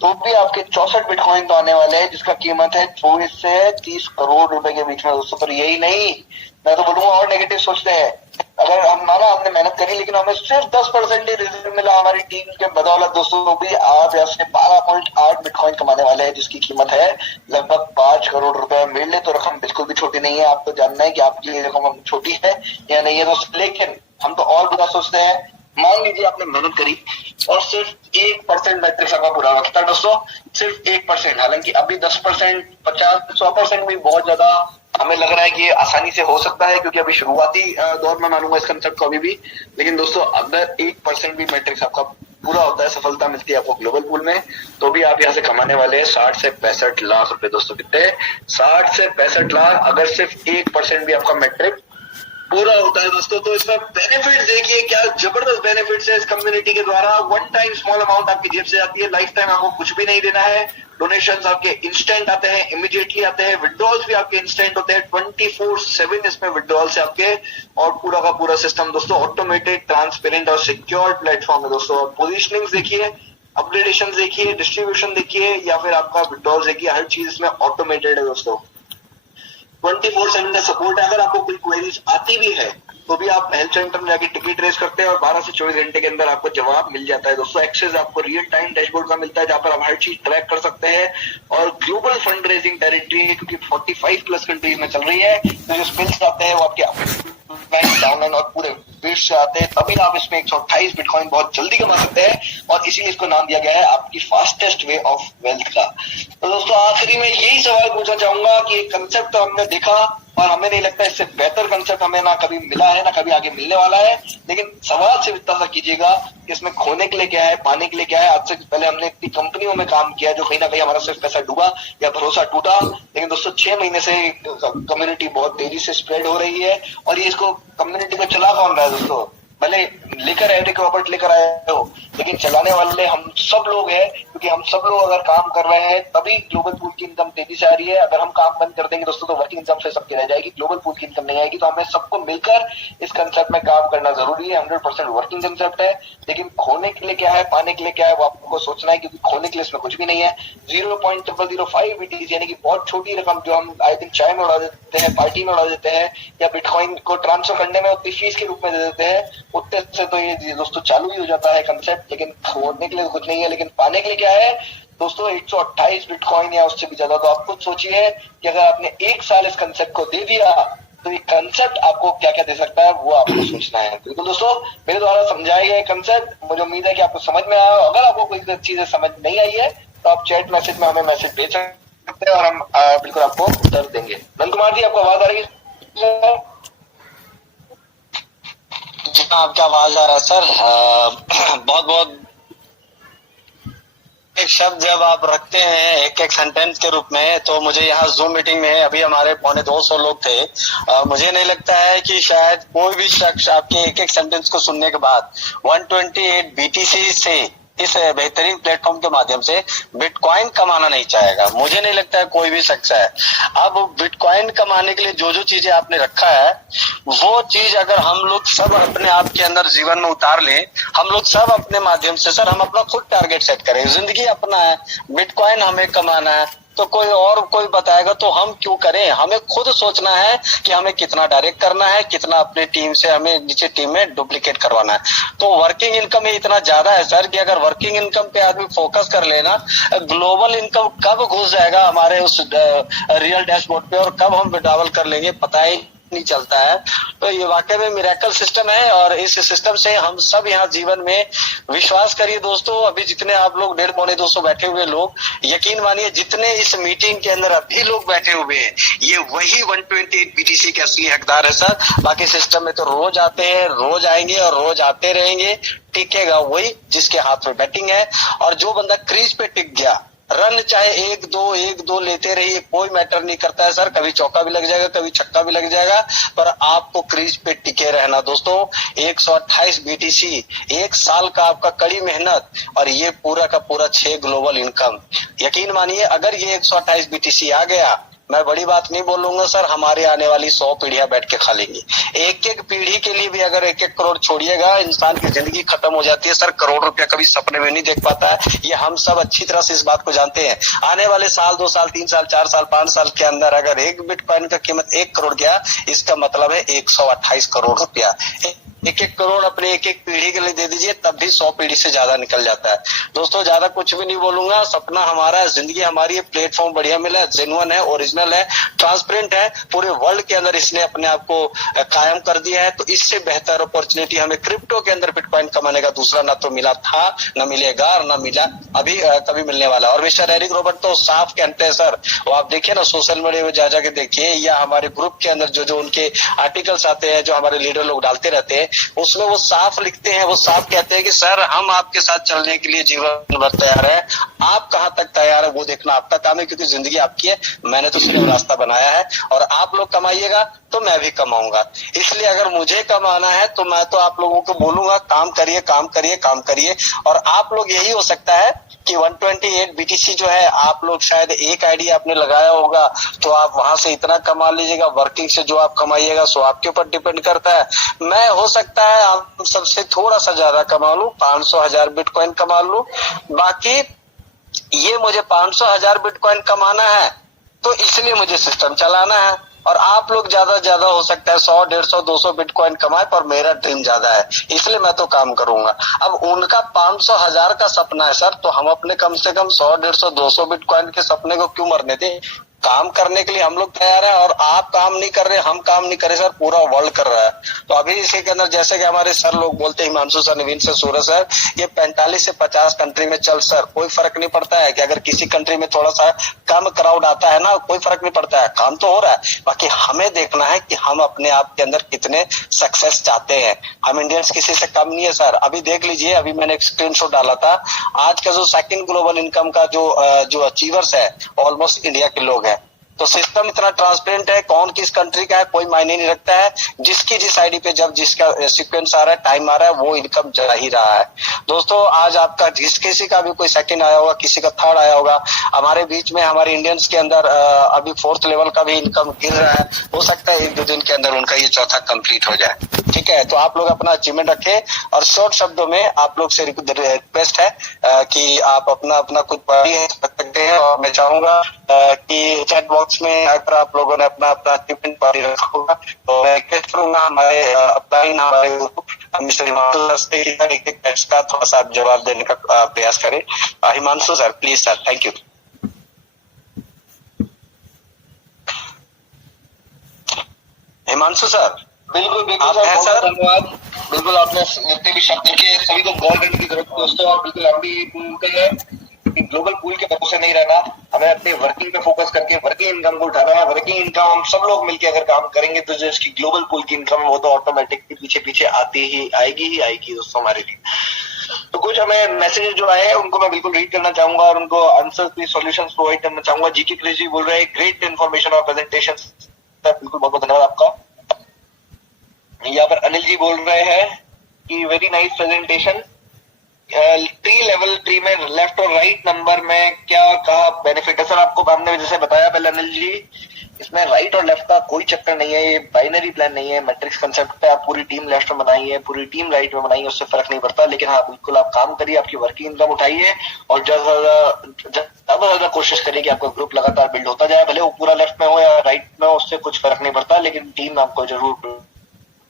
तो भी आपके 64 बिटकॉइन तो आने वाले हैं, जिसका कीमत है 24 से 30 करोड़ रुपए के बीच में दोस्तों। पर यही नहीं, मैं तो बोलूंगा और नेगेटिव सोचते हैं। अगर हम माना हमने मेहनत करी लेकिन हमें सिर्फ 10% ही रिजल्ट मिला हमारी टीम के बदौलत दोस्तों, तो भी आप यहाँ से 12.8 बिटकॉइन कमाने वाले हैं, जिसकी कीमत है लगभग 5 करोड़ रुपए। मेरे लिए तो रकम बिल्कुल भी छोटी नहीं है, आपको जानना है कि आपके लिए रकम छोटी है या नहीं है दोस्तों। लेकिन हम तो और बुरा सोचते हैं। मान लीजिए आपने मेहनत करी और सिर्फ 1% मैट्रिक्स आपका पूरा हुआ। कितना दोस्तों? सिर्फ 1%। हालांकि अभी 10%, 50-100% भी बहुत ज्यादा हमें लग रहा है कि ये आसानी से हो सकता है, क्योंकि अभी शुरुआती दौर में मानूंगा इस कंसेप्ट को अभी भी। लेकिन दोस्तों अगर 1% भी मैट्रिक्स आपका पूरा होता है, सफलता मिलती है आपको ग्लोबल पूल में, तो भी आप यहाँ से कमाने वाले हैं 60 से 65 लाख रुपए दोस्तों। कितने? 60 से 65 लाख, अगर सिर्फ 1% भी आपका मैट्रिक पूरा होता है दोस्तों। तो इसमें बेनिफिट देखिए, क्या जबरदस्त बेनिफिट्स है इस कम्युनिटी के द्वारा। वन टाइम स्मॉल अमाउंट आपकी जेब से आती है, लाइफ टाइम आपको कुछ भी नहीं देना है। डोनेशंस आपके इंस्टेंट आते हैं, इमीडिएटली आते हैं। विड्रॉल्स भी आपके इंस्टेंट होते हैं, 24/7 इसमें विड्रॉल्स है आपके। और पूरा का पूरा सिस्टम दोस्तों ऑटोमेटेड, ट्रांसपेरेंट और सिक्योर प्लेटफॉर्म है दोस्तों। अपडेशन देखिए, अपग्रेडेशन देखिए, डिस्ट्रीब्यूशन देखिए, या फिर आपका विड्रॉल्स देखिए, हर चीज इसमें ऑटोमेटेड है दोस्तों। 24/7 का सपोर्ट है। अगर आपको कोई क्वेरीज आती भी है तो भी आप हेल्प सेंटर में जाके टिकट रेज करते हैं और 12 से 24 घंटे के अंदर आपको जवाब मिल जाता है दोस्तों। एक्सेस आपको रियल टाइम डैशबोर्ड का मिलता है, जहां पर आप हर चीज ट्रैक कर सकते हैं। और ग्लोबल फंड रेजिंग टेरिटरी है, क्योंकि 45 प्लस कंट्रीज में चल रही है, तो जो स्पिल्स आते हैं वो आपके डाउनलाइन और पूरे विश्व से आते हैं, तभी आप इसमें 128 बिटकॉइन बहुत जल्दी कमा सकते हैं। और इसीलिए इसको नाम दिया गया है आपकी फास्टेस्ट वे ऑफ वेल्थ का। तो दोस्तों आखिरी में यही सवाल पूछना चाहूंगा कि कंसेप्ट तो हमने देखा और हमें नहीं लगता इससे बेहतर कंसेप्ट हमें ना कभी मिला है ना कभी आगे मिलने वाला है। लेकिन सवाल सिर्फ इतना सा कीजिएगा कि इसमें खोने के लिए क्या है, पाने के लिए क्या है। आज से पहले हमने इतनी कंपनियों में काम किया जो कहीं ना कहीं हमारा सिर्फ पैसा डूबा या भरोसा टूटा। लेकिन दोस्तों 6 महीने से कम्युनिटी बहुत तेजी से स्प्रेड हो रही है। और ये इसको कम्युनिटी को चला कौन रहा है दोस्तों? भले लेकर एरिक रॉबर्ट लेकर आए हो, लेकिन चलाने वाले हम सब लोग हैं, क्योंकि हम सब लोग अगर काम कर रहे हैं तभी ग्लोबल पूल की इनकम तेजी से आ रही है। अगर हम काम बंद कर देंगे दोस्तों तो वर्किंग इनकम से सबकी रह जाएगी, ग्लोबल पूल की इनकम नहीं आएगी। तो हमें सबको मिलकर इस कंसेप्ट में काम करना जरूरी है। 100% वर्किंग कंसेप्ट है, लेकिन खोने के लिए क्या है, पाने के लिए क्या है, वो आपको सोचना है, क्योंकि खोने के लिए इसमें कुछ भी नहीं है। 0.005 BTC यानी कि बहुत छोटी रकम, जो हम आई थिंक चाय में उड़ा देते हैं, पार्टी में उड़ा देते हैं, या बिटकॉइन को ट्रांसफर करने में उतनी फीस के रूप में दे देते हैं, उतने से तो ये दोस्तों चालू ही हो जाता है कंसेप्ट। लेकिन खोने के लिए कुछ नहीं है, लेकिन पाने के लिए क्या है दोस्तों? 128 बिटकॉइन या उससे भी ज्यादा। तो आप खुद सोचिए कि अगर आपने 1 साल इस कंसेप्ट को दे दिया तो ये कंसेप्ट आपको क्या क्या दे सकता है, वो आपको सोचना है। बिल्कुल दोस्तों, मेरे द्वारा समझाया गया कंसेप्ट, मुझे उम्मीद है कि आपको समझ में आया। अगर आपको कोई चीजें समझ नहीं आई है तो आप चैट मैसेज में हमें मैसेज भेज सकते हैं और हम बिल्कुल आपको उत्तर देंगे। नंद कुमार जी, आपको आवाज आ रही है? जी हाँ, आपकी आवाज आ रहा है सर। बहुत बहुत एक शब्द जब आप रखते हैं एक एक सेंटेंस के रूप में, तो मुझे यहाँ जूम मीटिंग में अभी हमारे 250 लोग थे। मुझे नहीं लगता है कि शायद कोई भी शख्स आपके एक एक सेंटेंस को सुनने के बाद 128 BTC से, इस बेहतरीन प्लेटफॉर्म के माध्यम से बिटकॉइन कमाना नहीं चाहेगा। मुझे नहीं लगता है कोई भी शख्स है। अब बिटकॉइन कमाने के लिए जो जो चीजें आपने रखा है, वो चीज अगर हम लोग सब अपने आप के अंदर जीवन में उतार लें, हम लोग सब अपने माध्यम से सर हम अपना खुद टारगेट सेट करें। जिंदगी अपना है, बिटकॉइन हमें कमाना है, तो कोई बताएगा तो हम क्यों करें? हमें खुद सोचना है कि हमें कितना डायरेक्ट करना है, कितना अपने टीम से हमें नीचे टीम में डुप्लीकेट करवाना है। तो वर्किंग इनकम में इतना ज्यादा है सर कि अगर वर्किंग इनकम पे आदमी फोकस कर लेना, ग्लोबल इनकम कब घुस जाएगा हमारे उस रियल डैशबोर्ड पे और कब हम विड्रॉवल कर लेंगे पता ही नहीं चलता है। तो ये वाकई में मिरेकल सिस्टम है और इस सिस्टम से हम सब यहाँ जीवन में विश्वास करिए दोस्तों। अभी जितने आप लोग 150-200 बैठे हुए लोग, यकीन मानिए जितने इस मीटिंग के अंदर अभी लोग बैठे हुए हैं, ये वही 128 BTC के असली हकदार है सर। बाकी सिस्टम में तो रोज आते हैं, रोज आएंगे और रोज आते रहेंगे। टिकेगा वही जिसके हाथ में बैटिंग है। और जो बंदा क्रीज पे टिक गया, रन चाहे 1-2 लेते रहिए, कोई मैटर नहीं करता है सर। कभी चौका भी लग जाएगा, कभी छक्का भी लग जाएगा, पर आपको क्रीज पे टिके रहना दोस्तों। 128 BTC, 1 साल का आपका कड़ी मेहनत और ये पूरा का पूरा 6 ग्लोबल इनकम। यकीन मानिए अगर ये 128 BTC आ गया मैं बड़ी बात नहीं बोलूंगा सर, हमारे आने वाली 100 पीढ़ियां बैठ के खा लेंगी। एक एक पीढ़ी के लिए भी अगर 1-1 करोड़ छोड़िएगा, इंसान की जिंदगी खत्म हो जाती है सर। करोड़ रुपया कभी सपने में नहीं देख पाता है, ये हम सब अच्छी तरह से इस बात को जानते हैं। आने वाले साल, 2 साल, 3 साल, 4 साल, 5 साल के अंदर अगर एक बिटकॉइन का कीमत 1 करोड़ गया, इसका मतलब है 128 करोड़ रुपया। 1-1 करोड़ अपने एक एक पीढ़ी के लिए दे दीजिए, तब भी 100 पीढ़ी से ज्यादा निकल जाता है। दोस्तों ज्यादा कुछ भी नहीं बोलूंगा, सपना हमारा है, जिंदगी हमारी है, प्लेटफॉर्म बढ़िया मिला है, जेन्युइन है, ओरिजिनल है, ट्रांसपेरेंट है, पूरे वर्ल्ड के अंदर इसने अपने आप को कायम कर दिया है। तो इससे बेहतर अपॉर्चुनिटी हमें क्रिप्टो के अंदर बिटकॉइन कमाने का दूसरा ना तो मिला था, ना मिलेगा और ना मिला अभी कभी मिलने वाला। और मिस्टर एरिक रॉबर्ट तो साफ कहते हैं सर, वो आप देखिए ना सोशल मीडिया में जा के देखिए, या हमारे ग्रुप के अंदर जो उनके आर्टिकल्स आते हैं, जो हमारे लीडर लोग डालते रहते हैं, उसमें वो साफ लिखते हैं, वो साफ कहते हैं कि सर हम आपके साथ चलने के लिए जीवन भर तैयार है, आप कहां तक तैयार है वो देखना आपका काम है, क्योंकि जिंदगी आपकी है, मैंने तो सिर्फ रास्ता बनाया है, और आप लोग कमाइएगा तो मैं भी कमाऊंगा। इसलिए अगर मुझे कमाना है तो मैं तो आप लोगों को बोलूंगा, काम करिए, काम करिए, काम करिए। और आप लोग, यही हो सकता है कि 128 बीटीसी जो है, आप लोग शायद एक आइडिया आपने लगाया होगा तो आप वहां से इतना कमा लीजिएगा, वर्किंग से जो आप कमाइएगा सो आपके ऊपर डिपेंड करता है। मैं हो सकता है आप सबसे थोड़ा सा ज्यादा कमा लूं, 500,000 बिटकॉइन कमा लूं, बाकी ये मुझे 500,000 बिटकॉइन कमाना है तो इसलिए मुझे सिस्टम चलाना है। और आप लोग ज्यादा से ज्यादा हो सकता है 100, 150, 200 बिटकॉइन कमाए, पर मेरा ड्रीम ज्यादा है, इसलिए मैं तो काम करूंगा। अब उनका 500,000 का सपना है सर, तो हम अपने कम से कम 100, 150, 200 बिटकॉइन के सपने को क्यों मरने दें? काम करने के लिए हम लोग तैयार है, और आप काम नहीं कर रहे, हम काम नहीं कर रहे सर, पूरा वर्ल्ड कर रहा है। तो अभी इसी के अंदर जैसे कि हमारे सर लोग बोलते हैं, हिमांशु सर, नवीन सर, सूरज सर, ये 45 से 50 कंट्री में चल सर, कोई फर्क नहीं पड़ता है कि अगर किसी कंट्री में थोड़ा सा कम क्राउड आता है ना, कोई फर्क नहीं पड़ता है, काम तो हो रहा है। बाकी हमें देखना है कि हम अपने आप के अंदर कितने सक्सेस चाहते हैं। हम इंडियंस किसी से कम नहीं है सर। अभी देख लीजिए, अभी मैंने एक स्क्रीनशॉट डाला था, आज का जो सेकंड ग्लोबल इनकम का जो अचीवर्स है, ऑलमोस्ट इंडिया के लोग हैं। तो सिस्टम इतना ट्रांसपेरेंट है, कौन किस कंट्री का है कोई मायने नहीं रखता है, जिसकी जिस आईडी पे जब जिसका सीक्वेंस आ रहा है, टाइम आ रहा है, वो इनकम जा ही रहा है। दोस्तों आज आपका किसी का भी कोई सेकंड आया होगा, किसी का थर्ड आया होगा, हमारे बीच में हमारे इंडियंस के अंदर अभी 4th लेवल का भी इनकम गिर रहा है, हो सकता है 1-2 दिन के अंदर उनका ये चौथा कंप्लीट हो जाए। ठीक है, तो आप लोग अपना अचीवमेंट रखें, और शॉर्ट शब्दों में आप लोग से रिक्वेस्ट है कि आप अपना कुछ पढ़िए सकते हैं, और मैं चाहूंगा कि चैट बॉक्स में अगर आप लोगों ने अपना अचीवमेंट पारी रखा होगा तो मैं रिक्वेस्ट करूंगा हमारे हमारे मिस्टर हिमांशु सर एक टेक्स्ट का थोड़ा सा आप जवाब देने का प्रयास करें। Himanshu sir please sir, thank you. Himanshu sir. बिल्कुल बिल्कुल सर, बहुत धन्यवाद। बिल्कुल आपने जितने भी शब्द किए सभी को गौर करने की जरूरत है दोस्तों। और बिल्कुल हम भी बोलते हैं कि ग्लोबल पूल के भरोसे नहीं रहना, हमें अपने वर्किंग पे फोकस करके वर्किंग इनकम को उठाना है। वर्किंग इनकम हम सब लोग मिलकर अगर काम करेंगे तो जो इसकी ग्लोबल पूल की इनकम वो तो ऑटोमेटिक पीछे पीछे आती ही आएगी दोस्तों हमारे लिए। तो कुछ हमें मैसेजेस जो आए हैं उनको मैं बिल्कुल रीड करना चाहूंगा और उनको आंसर भी सॉल्यूशंस प्रोवाइड करना चाहूंगा। जीके क्रिश जी बोल रहे हैं ग्रेट इन्फॉर्मेशन और प्रेजेंटेशन, बिल्कुल बहुत बहुत धन्यवाद आपका। यहाँ पर अनिल जी बोल रहे हैं कि वेरी नाइस प्रेजेंटेशन। ट्री में लेफ्ट और राइट नंबर में क्या कहा बेनिफिट है? सर आपको हमने जैसे बताया पहले अनिल जी, इसमें राइट और लेफ्ट का कोई चक्कर नहीं है, ये बाइनरी प्लान नहीं है, मैट्रिक्स कंसेप्ट पे आप पूरी टीम लेफ्ट में बनाइए, पूरी टीम राइट में बनाइए, उससे फर्क नहीं पड़ता। लेकिन हाँ बिल्कुल आप काम करिए, आपकी वर्किंग इनकम उठाइए और ज्यादा कोशिश करिए कि आपका ग्रुप लगातार बिल्ड होता जाए, भले वो पूरा लेफ्ट में हो या राइट में हो, उससे कुछ फर्क नहीं पड़ता, लेकिन टीम आपको जरूर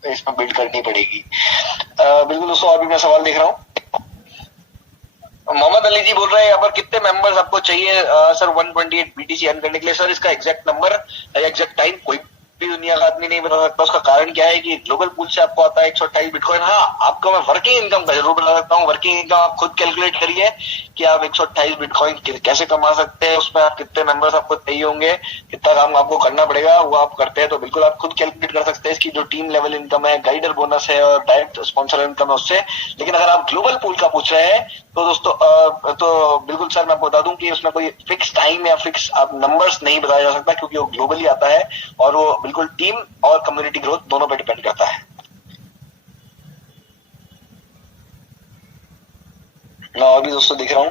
इसमें बिल्ड करनी पड़ेगी। बिल्कुल दोस्तों, और भी मैं सवाल देख रहा हूँ। मोहम्मद अली जी बोल रहे हैं यहाँ पर कितने मेंबर्स आपको चाहिए सर 128 बीटीसी अर्न करने के लिए? सर इसका एग्जैक्ट नंबर या एग्जैक्ट टाइम कोई भी दुनिया का आदमी नहीं बता सकता। उसका कारण क्या है कि ग्लोबल पूल से आपको आता है 128 बिटकॉइन। हाँ आपको मैं वर्किंग इनकम का जरूर बता सकता हूँ। वर्किंग इनकम आप खुद कैलकुलेट करिए कि आप 128 बिटकॉइन कैसे कमा सकते हैं, उसमें आप कितने मेंबर्स आपको चाहिए होंगे, कितना काम आपको करना पड़ेगा, वो आप करते हैं तो बिल्कुल आप खुद कैलकुलेट कर सकते हैं। इसकी जो टीम लेवल इनकम है, गाइडर बोनस है और डायरेक्ट स्पॉन्सर इनकम है उससे। लेकिन अगर आप ग्लोबल पूल का पूछ रहे हैं तो दोस्तों तो बिल्कुल सर मैं बता दूं कि उसमें कोई फिक्स टाइम या फिक्स आप नंबर्स नहीं बताया जा सकता, क्योंकि वो ग्लोबली आता है और वो बिल्कुल टीम और कम्युनिटी ग्रोथ दोनों पे डिपेंड करता है। मैं और भी दोस्तों दिख रहा हूं।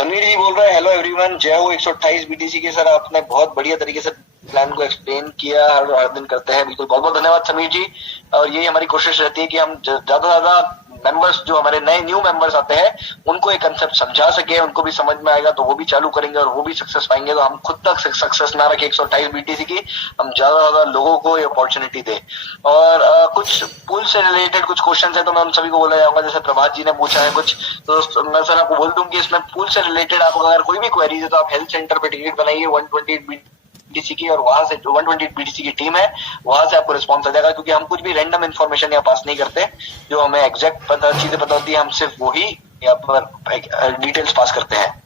समीर जी बोल रहे हैं, हेलो एवरीवन, जय हो 128 बीटीसी के। सर आपने बहुत बढ़िया तरीके से प्लान को एक्सप्लेन किया, हर दिन करते हैं। बिल्कुल, बहुत बहुत धन्यवाद समीर जी। और यही हमारी कोशिश रहती है कि हम ज्यादा से ज्यादा मेंबर्स, जो हमारे नए न्यू मेंबर्स आते हैं, उनको एक कंसेप्ट समझा सके, उनको भी समझ में आएगा तो वो भी चालू करेंगे और वो भी सक्सेस पाएंगे। तो हम खुद तक सक्सेस ना रखें 128 बीटीसी की, हम ज्यादा से ज्यादा लोगों को ये अपॉर्चुनिटी दे। और कुछ पूल से रिलेटेड कुछ क्वेश्चन है तो मैं उन सभी को बोला जाऊंगा। जैसे प्रभात जी ने पूछा है कुछ, तो मैं सर आपको बोल दूं कि इसमें पूल से रिलेटेड आप अगर कोई भी क्वेरीज है तो आप हेल्थ सेंटर पे टिकट बनाइए 128 बीटीसी की, और वहां से जो 128 बीटीसी की टीम है वहां से आपको रिस्पॉन्स आ जाएगा। क्योंकि हम कुछ भी रैंडम इन्फॉर्मेशन यहाँ पास नहीं करते, जो हमें एग्जैक्ट चीजें पता होती है, हम सिर्फ वही यहाँ पर डिटेल्स पास करते हैं।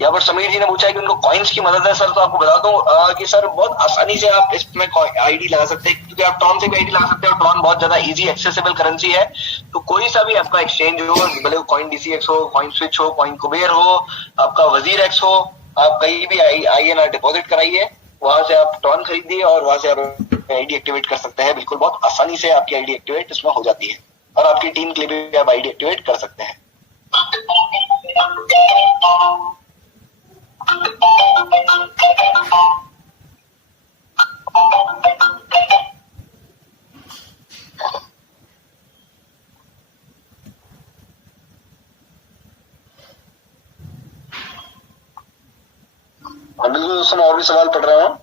यहाँ पर समीर जी ने पूछा है कि उनको कॉइन्स की मदद है। सर तो आपको बता दूं कि सर बहुत आसानी से आप इसमें आईडी लगा सकते हैं, क्योंकि आप ट्रॉन से भी आईडी लगा सकते हैं और ट्रॉन बहुत ज्यादा इजी एक्सेसिबल करेंसी है। तो कोई सा भी आपका एक्सचेंज हो, भले कॉइन डीसीएक्स हो, कॉइन स्विच हो, कॉइन कुबेर हो, आपका वजीर एक्स हो, आप कहीं भी INR डिपॉजिट कराइए, वहां से आप ट्रॉन खरीदिए और वहां से आप आईडी एक्टिवेट कर सकते हैं। बिल्कुल, बहुत आसानी से आपकी आईडी एक्टिवेट इसमें हो जाती है और आपकी टीम के लिए भी आप आईडी एक्टिवेट कर सकते हैं। बिल्कुल दोस्तों, मैं और भी सवाल पढ़ रहा हूँ।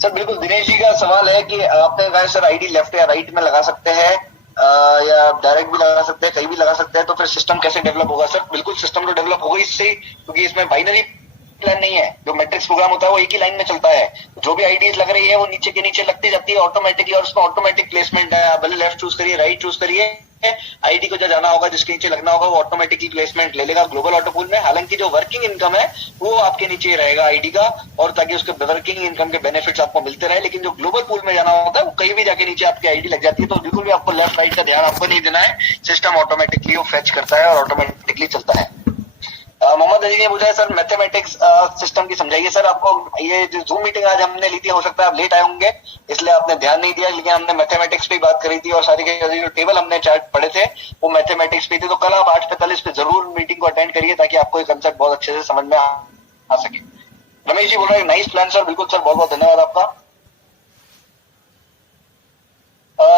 सर बिल्कुल, दिनेश जी का सवाल है कि आपने कहा सर आईडी लेफ्ट या राइट में लगा सकते हैं या डायरेक्ट भी लगा सकते हैं, कहीं भी लगा सकते हैं, तो फिर सिस्टम कैसे डेवलप होगा? सर बिल्कुल, सिस्टम तो डेवलप होगा इससे, क्योंकि इसमें बाइनरी प्लान नहीं है। जो मैट्रिक्स प्रोग्राम होता है वो एक ही लाइन में चलता है। जो भी आईडीज लग रही है वो नीचे के नीचे लगती जाती है ऑटोमेटिकली, और उसमें ऑटोमेटिक प्लेसमेंट है। आप भले लेफ्ट चूज करिए, राइट चूज करिए, आईडी को जो जाना होगा, जिसके नीचे लगना होगा, वो ऑटोमेटिकली प्लेसमेंट ले लेगा ग्लोबल ऑटो पूल में। हालांकि जो वर्किंग इनकम है वो आपके नीचे रहेगा आईडी का, और ताकि उसके वर्किंग इनकम के बेनिफिट्स आपको मिलते रहे। लेकिन जो ग्लोबल पूल में जाना होता है वो कहीं भी जाके नीचे आपकी आईडी लग जाती है। तो बिल्कुल भी आपको लेफ्ट राइट का ध्यान आपको नहीं देना है, सिस्टम ऑटोमेटिकली वो फेच करता है और ऑटोमेटिकली चलता है। मोहम्मद अली ने पूछा है सर मैथमेटिक्स सिस्टम की समझाइए। सर आपको ये जो जूम मीटिंग आज हमने ली थी, हो सकता है आप लेट आए होंगे इसलिए आपने ध्यान नहीं दिया, लेकिन हमने मैथमेटिक्स पे बात करी थी और सारी के जो टेबल हमने चार्ट पढ़े थे वो मैथमेटिक्स पे थे। तो कल आप 8:45 पे जरूर मीटिंग को अटेंड करिए, ताकि आपको ये कंसेप्ट बहुत अच्छे से समझ में आ सके। रमेश जी बोल रहे हैं नाइस प्लान सर। बिल्कुल सर, बहुत बहुत धन्यवाद आपका।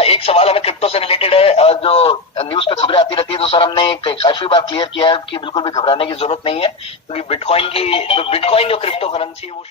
एक सवाल हमें क्रिप्टो से रिलेटेड है, जो न्यूज पे खबरें आती रहती है, तो सर हमने काफी बार क्लियर किया है कि बिल्कुल भी घबराने की जरूरत नहीं है, क्योंकि बिटकॉइन जो क्रिप्टो करेंसी है वो